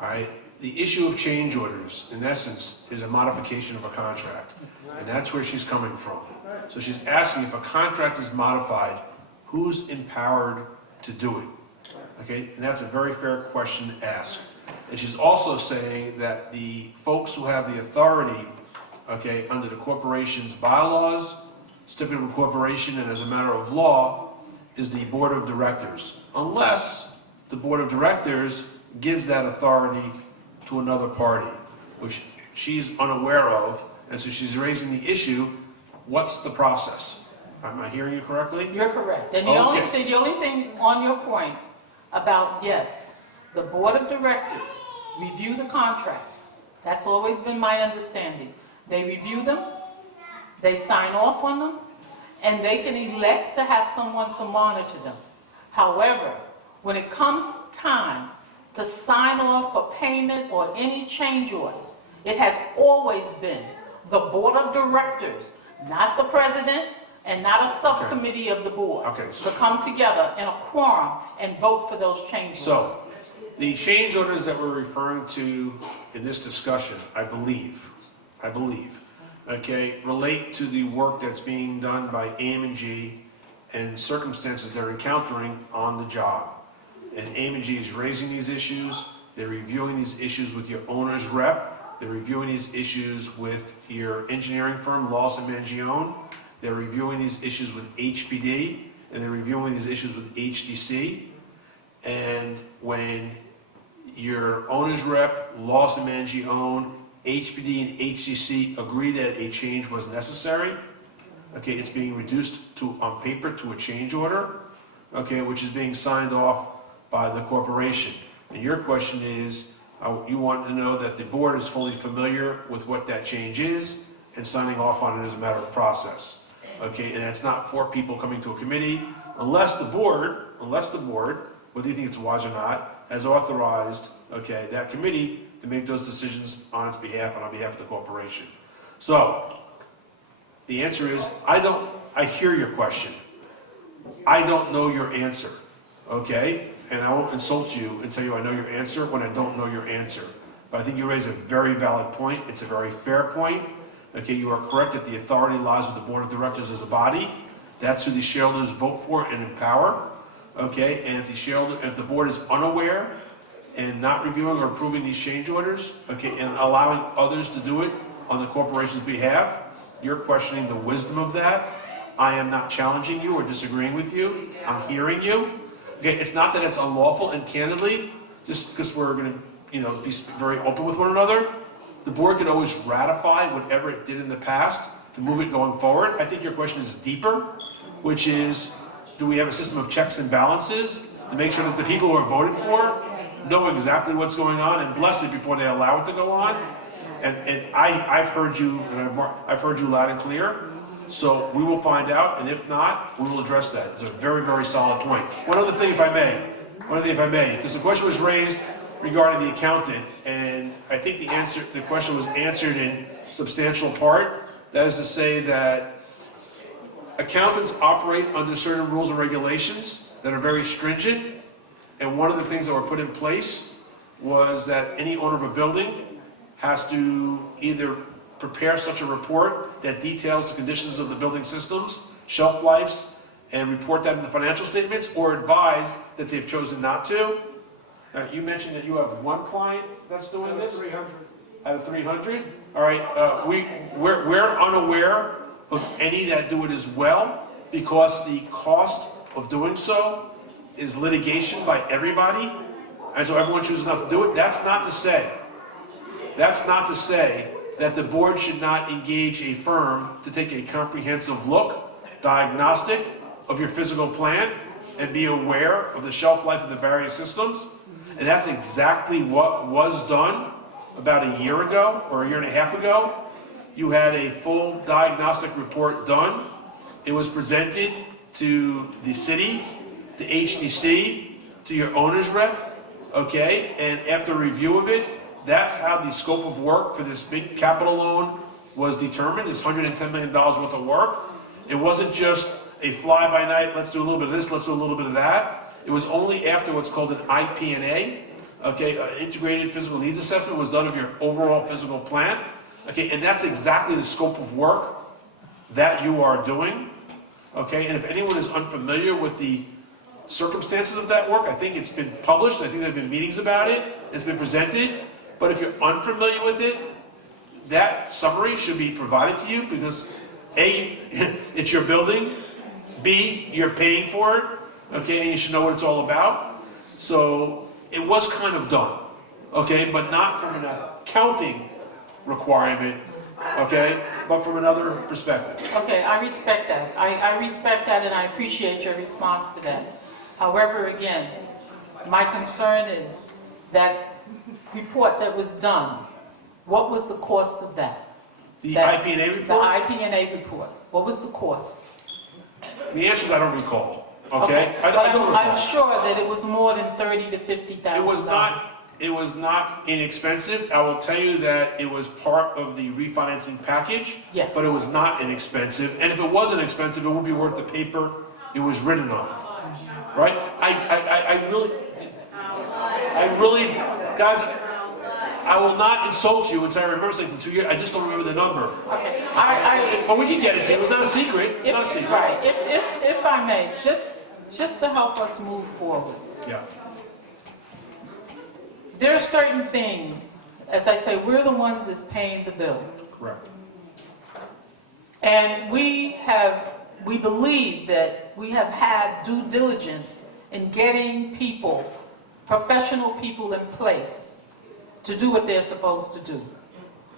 All right. The issue of change orders, in essence, is a modification of a contract. And that's where she's coming from. So she's asking if a contract is modified, who's empowered to do it? Okay, and that's a very fair question to ask. And she's also saying that the folks who have the authority, okay, under the corporation's bylaws, certificate of incorporation, and as a matter of law, is the board of directors. Unless the board of directors gives that authority to another party, which she's unaware of, and so she's raising the issue, what's the process? Am I hearing you correctly? You're correct. And the Okay. only thing on your point about, yes, the board of directors review the contracts. That's always been my understanding. They review them, they sign off on them, and they can elect to have someone to monitor them. However, when it comes time to sign off for payment or any change orders, it has always been the board of directors, not the president and not a subcommittee of the board, Okay. to come together in a quorum and vote for those change orders. So, the change orders that we're referring to in this discussion, I believe, okay, relate to the work that's being done by AM&G and circumstances they're encountering on the job. And AM&G is raising these issues, they're reviewing these issues with your owner's rep, they're reviewing these issues with your engineering firm, Lawson Mangione, they're reviewing these issues with HPD, and they're reviewing these issues with HDC. And when your owner's rep, Lawson Mangione, HPD, and HDC agree that a change was necessary, okay, it's being reduced to, on paper, to a change order, okay, which is being signed off by the corporation. And your question is, you want to know that the board is fully familiar with what that change is and signing off on it as a matter of process. Okay, and it's not four people coming to a committee, unless the board, whether you think it's wise or not, has authorized, okay, that committee to make those decisions on its behalf and on behalf of the corporation. So, the answer is, I hear your question. I don't know your answer, okay? And I won't insult you and tell you I know your answer when I don't know your answer. But I think you raise a very valid point. It's a very fair point. Okay, you are correct that the authority lies with the board of directors as a body. That's who the shareholders vote for and empower. Okay, and if the board is unaware and not reviewing or approving these change orders, okay, and allowing others to do it on the corporation's behalf, you're questioning the wisdom of that. I am not challenging you or disagreeing with you. I'm hearing you. Okay, it's not that it's unlawful, and candidly, just because we're going to, be very open with one another, the board could always ratify whatever it did in the past to move it going forward. I think your question is deeper, which is, do we have a system of checks and balances to make sure that the people who are voted for know exactly what's going on and bless it before they allow it to go on? And I've heard you, and I've heard you loud and clear. So we will find out, and if not, we will address that. It's a very, very solid point. One other thing, if I may, because the question was raised regarding the accountant, and I think the question was answered in substantial part. That is to say that accountants operate under certain rules and regulations that are very stringent, and one of the things that were put in place was that any owner of a building has to either prepare such a report that details the conditions of the building systems, shelf lives, and report that in the financial statements, or advise that they've chosen not to. Now, you mentioned that you have one client that's doing this? 300. Out of 300? All right, we're unaware of any that do it as well, because the cost of doing so is litigation by everybody, and so everyone chooses not to do it. That's not to say that the board should not engage a firm to take a comprehensive look, diagnostic of your physical plant, and be aware of the shelf life of the various systems. And that's exactly what was done about a year ago or a year and a half ago. You had a full diagnostic report done. It was presented to the city, the HDC, to your owner's rep, okay? And after review of it, that's how the scope of work for this big capital loan was determined, is $110 million worth of work. It wasn't just a fly-by-night, let's do a little bit of this, let's do a little bit of that. It was only after what's called an IPNA, okay, integrated physical needs assessment was done of your overall physical plan, okay, and that's exactly the scope of work that you are doing, okay, and if anyone is unfamiliar with the circumstances of that work, I think it's been published, I think there have been meetings about it, it's been presented, but if you're unfamiliar with it, that summary should be provided to you because A, it's your building, B, you're paying for it, okay, and you should know what it's all about. So it was kind of done, okay, but not from an accounting requirement, okay, but from another perspective. Okay, I respect that. I respect that and I appreciate your response to that. However, again, my concern is that report that was done, what was the cost of that? The IPNA report? The IPNA report. What was the cost? The answer is I don't recall, okay? I But don't recall. I'm sure that it was more than $30,000 to $50,000. It was not inexpensive. I will tell you that it was part of the refinancing package. Yes. But it was not inexpensive. And if it wasn't expensive, it would be worth the paper it was written on. Right? I really, guys, I will not insult you until I remember something 2 years. I just don't remember the number. Okay. But we can get it to you. It's not a secret. It's not a secret. Right. If I may, just to help us move forward. Yeah. There are certain things, as I say, we're the ones that's paying the bill. Correct. And we believe that we have had due diligence in getting people, professional people in place to do what they're supposed to do.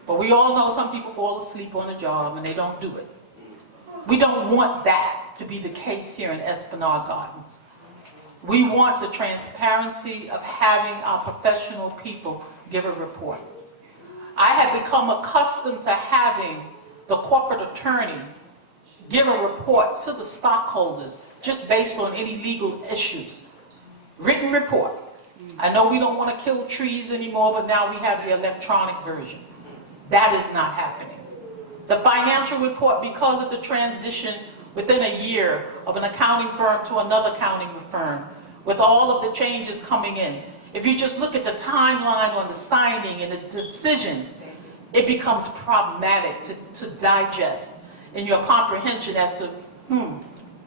But we all know some people fall asleep on a job and they don't do it. We don't want that to be the case here in Esplanade Gardens. We want the transparency of having our professional people give a report. I have become accustomed to having the corporate attorney give a report to the stockholders just based on any legal issues. Written report. I know we don't want to kill trees anymore, but now we have the electronic version. That is not happening. The financial report, because of the transition within a year of an accounting firm to another accounting firm, with all of the changes coming in, if you just look at the timeline on the signing and the decisions, it becomes problematic to digest in your comprehension as to,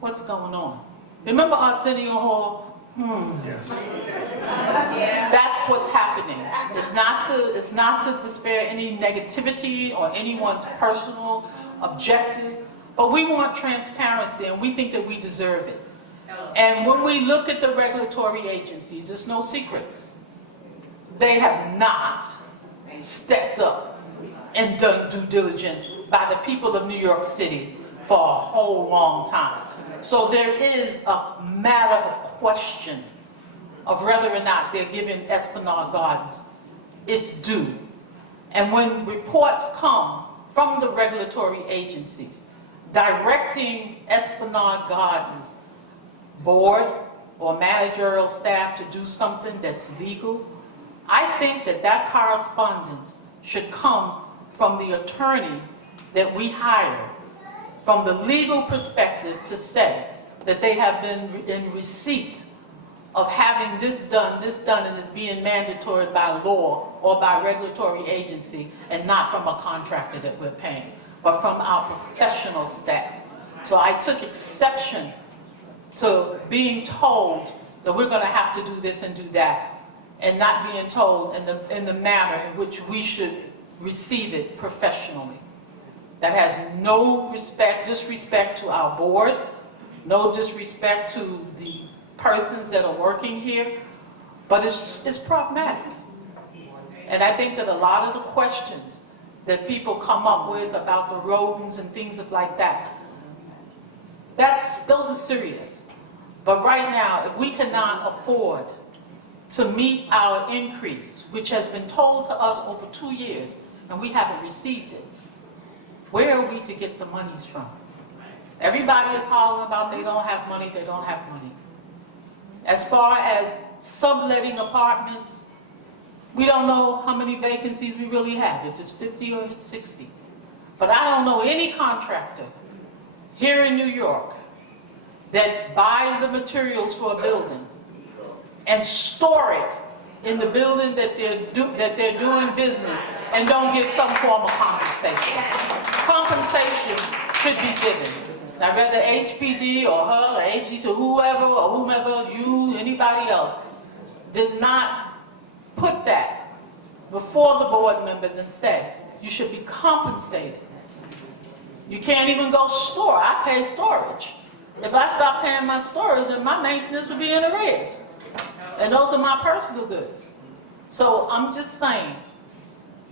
what's going on? Remember Arsenio Hall? Yes. That's what's happening. It's not to despair any negativity or anyone's personal objectives, but we want transparency and we think that we deserve it. And when we look at the regulatory agencies, it's no secret. They have not stepped up and done due diligence by the people of New York City for a whole long time. So there is a matter of question of whether or not they're giving Esplanade Gardens its due. And when reports come from the regulatory agencies directing Esplanade Gardens board or managerial staff to do something that's legal, I think that that correspondence should come from the attorney that we hire, from the legal perspective, to say that they have been in receipt of having this done, and it's being mandatory by law or by regulatory agency, and not from a contractor that we're paying, but from our professional staff. So I took exception to being told that we're going to have to do this and do that, and not being told in the manner in which we should receive it professionally. That has no disrespect to our board, no disrespect to the persons that are working here, but it's problematic. And I think that a lot of the questions that people come up with about the rodents and things like that, those are serious. But right now, if we cannot afford to meet our increase, which has been told to us over 2 years, and we haven't received it, where are we to get the monies from? Everybody is hollering about they don't have money, they don't have money. As far as subletting apartments. We don't know how many vacancies we really have, if it's 50 or if it's 60. But I don't know any contractor here in New York that buys the materials for a building and store it in the building that they're doing business and don't give some form of compensation. Compensation should be given. Now, whether HPD or HUD or HGC or whomever, you, anybody else, did not put that before the board members and say, you should be compensated. You can't even go store. I pay storage. If I stop paying my storage, then my maintenance would be in arrears. And those are my personal goods. So I'm just saying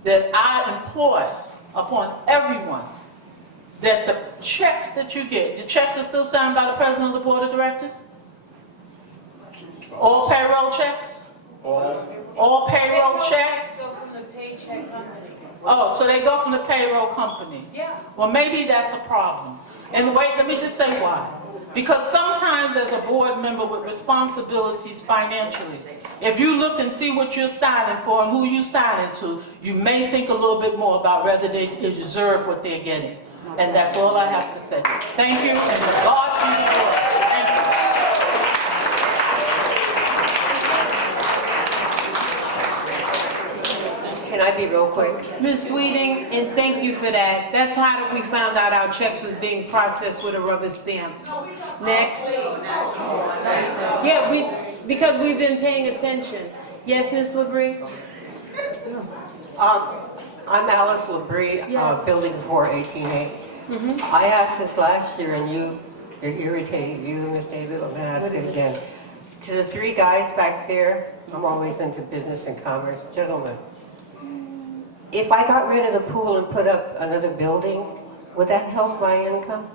that I employ upon everyone that the checks that you get, the checks are still signed by the president of the board of directors? All payroll checks? All payroll checks? Oh, so they go from the payroll company? Yeah. Well, maybe that's a problem. And wait, let me just say why. Because sometimes as a board member with responsibilities financially, if you look and see what you're signing for and who you're signing to, you may think a little bit more about whether they deserve what they're getting. And that's all I have to say. Thank you, and to God be the glory. Thank you. Can I be real quick? Ms. Sweeting, and thank you for that. That's how we found out our checks was being processed with a rubber stamp. Next. Yeah, because we've been paying attention. Yes, Ms. LaBrie? I'm Alice LaBrie, Yes. Building 418A. I asked this last year and it irritated you, Ms. David. I'm going to ask it again. To the three guys back there, I'm always into business and commerce. Gentlemen, if I got rid of the pool and put up another building, would that help my income?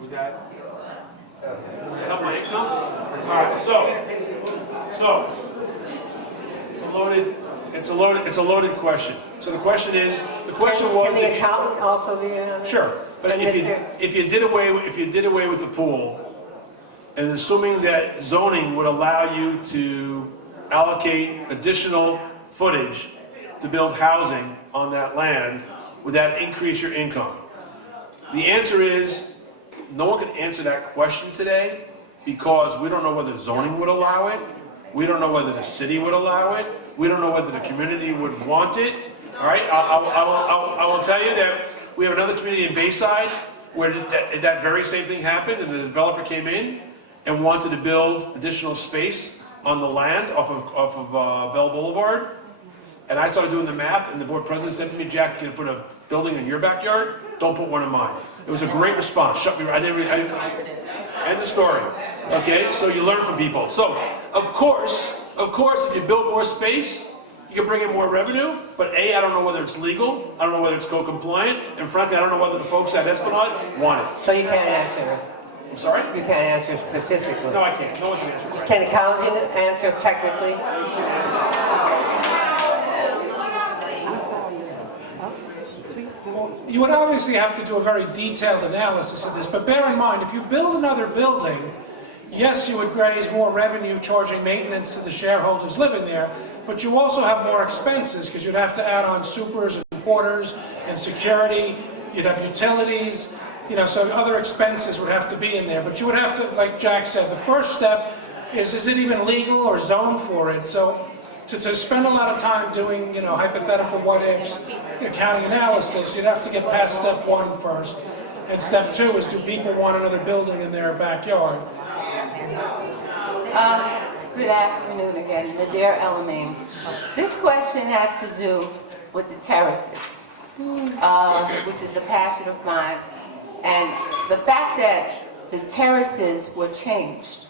Would that help my income? All right, so it's a loaded question. So the question was. Can the accountant also be in on it? Sure, but if you did away with the pool, and assuming that zoning would allow you to allocate additional footage to build housing on that land, would that increase your income? The answer is, no one can answer that question today because we don't know whether zoning would allow it. We don't know whether the city would allow it. We don't know whether the community would want it. All right, I will tell you that we have another community in Bayside where that very same thing happened, and the developer came in and wanted to build additional space on the land off of Bell Boulevard. And I started doing the math, and the board president said to me, "Jack, you can put a building in your backyard? Don't put one in mine." It was a great response. Shut me. End of story. Okay, so you learn from people. So, of course, if you build more space, you can bring in more revenue, but A, I don't know whether it's legal, I don't know whether it's co-compliant, and frankly, I don't know whether the folks at Esplanade want it. So you can't answer. I'm sorry? You can't answer specifically. No, I can't. No one can answer that. Can accounting answer technically? You would obviously have to do a very detailed analysis of this, but bear in mind, if you build another building, yes, you would raise more revenue charging maintenance to the shareholders living there, but you also have more expenses because you'd have to add on supers and porters and security, you'd have utilities, so other expenses would have to be in there. But you would have to, like Jack said, the first step is it even legal or zoned for it? So to spend a lot of time doing, hypothetical what-ifs, accounting analysis, you'd have to get past step one first. And step two is, do people want another building in their backyard? Good afternoon again, Nadir Elamine. This question has to do with the terraces, which is a passion of mine. And the fact that the terraces were changed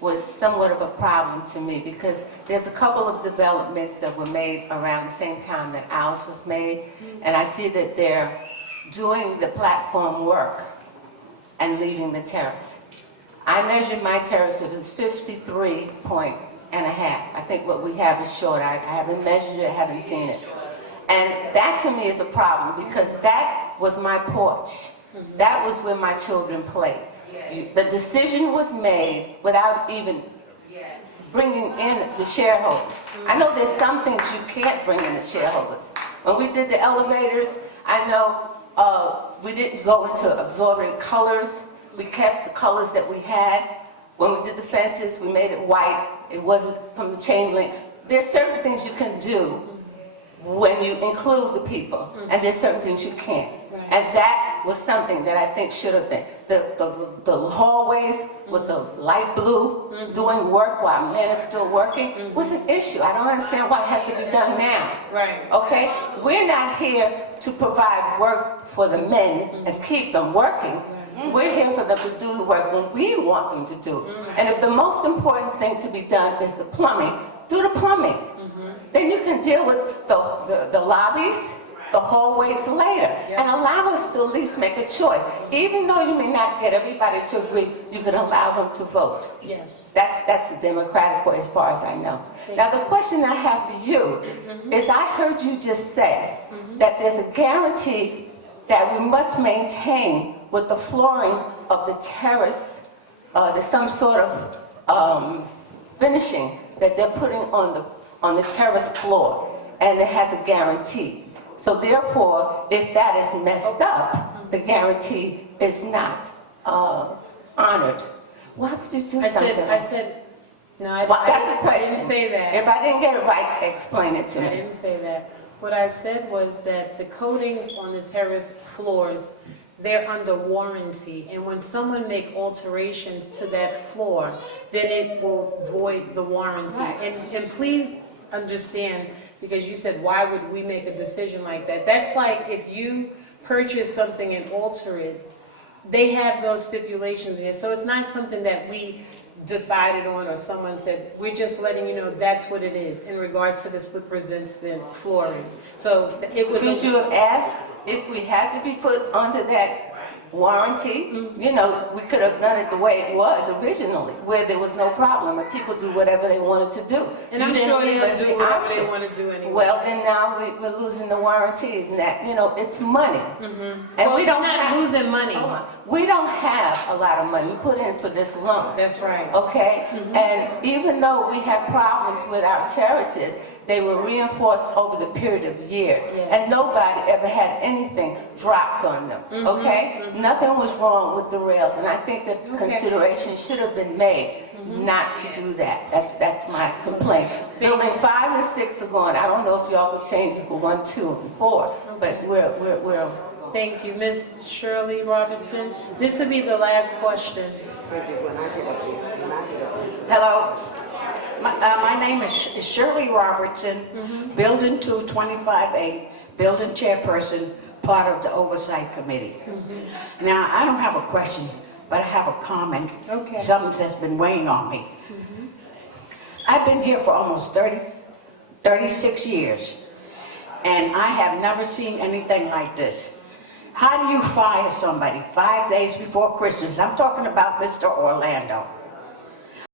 was somewhat of a problem to me because there's a couple of developments that were made around the same time that ours was made, and I see that they're doing the platform work and leaving the terrace. I measured my terrace, it was 53 point and a half. I think what we have is short. I haven't measured it, haven't seen it. And that to me is a problem because that was my porch. That was where my children played. The decision was made without even bringing in the shareholders. I know there's some things you can't bring in the shareholders. When we did the elevators, I know we didn't go into absorbing colors. We kept the colors that we had. When we did the fences, we made it white. It wasn't from the chain link. There's certain things you can do when you include the people, and there's certain things you can't. And that was something that I think should have been. The hallways with the light blue doing work while men are still working was an issue. I don't understand why it has to be done now. Right. Okay? We're not here to provide work for the men and keep them working. We're here for them to do the work when we want them to do. And if the most important thing to be done is the plumbing, do the plumbing. Then you can deal with the lobbies, the hallways later, and allow us to at least make a choice. Even though you may not get everybody to agree, you can allow them to vote. Yes. That's the democratic way as far as I know. Now the question I have for you is, I heard you just say that there's a guarantee that we must maintain with the flooring of the terrace. There's some sort of finishing that they're putting on the terrace floor, and it has a guarantee. So therefore, if that is messed up, the guarantee is not honored. Why would you do something? I said, no, I That's a question. didn't say that. If I didn't get it right, explain it to me. I didn't say that. What I said was that the coatings on the terrace floors, they're under warranty, and when someone make alterations to that floor, then it will void the warranty. And please understand, because you said, why would we make a decision like that? That's like if you purchase something and alter it, they have those stipulations in it. So it's not something that we decided on or someone said, we're just letting you know that's what it is in regards to the slip resistant flooring. So it was. Could you have asked if we had to be put under that warranty? You know, we could have done it the way it was originally, where there was no problem and people do whatever they wanted to do. And You I'm didn't sure give they'll us the do whatever they option. want to do anyway. Well, then now we're losing the warranties, and that, you know, it's money. And Well, we don't we're not have, losing money. we don't have a lot of money. We put in for this loan. That's right. Okay? And even though we had problems with our terraces, they were reinforced over the period of years. Yes. And nobody ever had anything dropped on them. Okay? Nothing was wrong with the rails. And I think that consideration should have been made not to do that. That's my complaint. Building 5 and 6 are gone. I don't know if y'all could change it for 1, 2, and 4. But we're Thank you. Ms. Shirley Robertson. This will be the last question. Hello. My name is Shirley Robertson, Building 2, 25A, Building Chairperson, part of the Oversight Committee. Now, I don't have a question, but I have a comment. Okay. Something that's been weighing on me. I've been here for almost 36 years, and I have never seen anything like this. How do you fire somebody 5 days before Christmas? I'm talking about Mr. Orlando.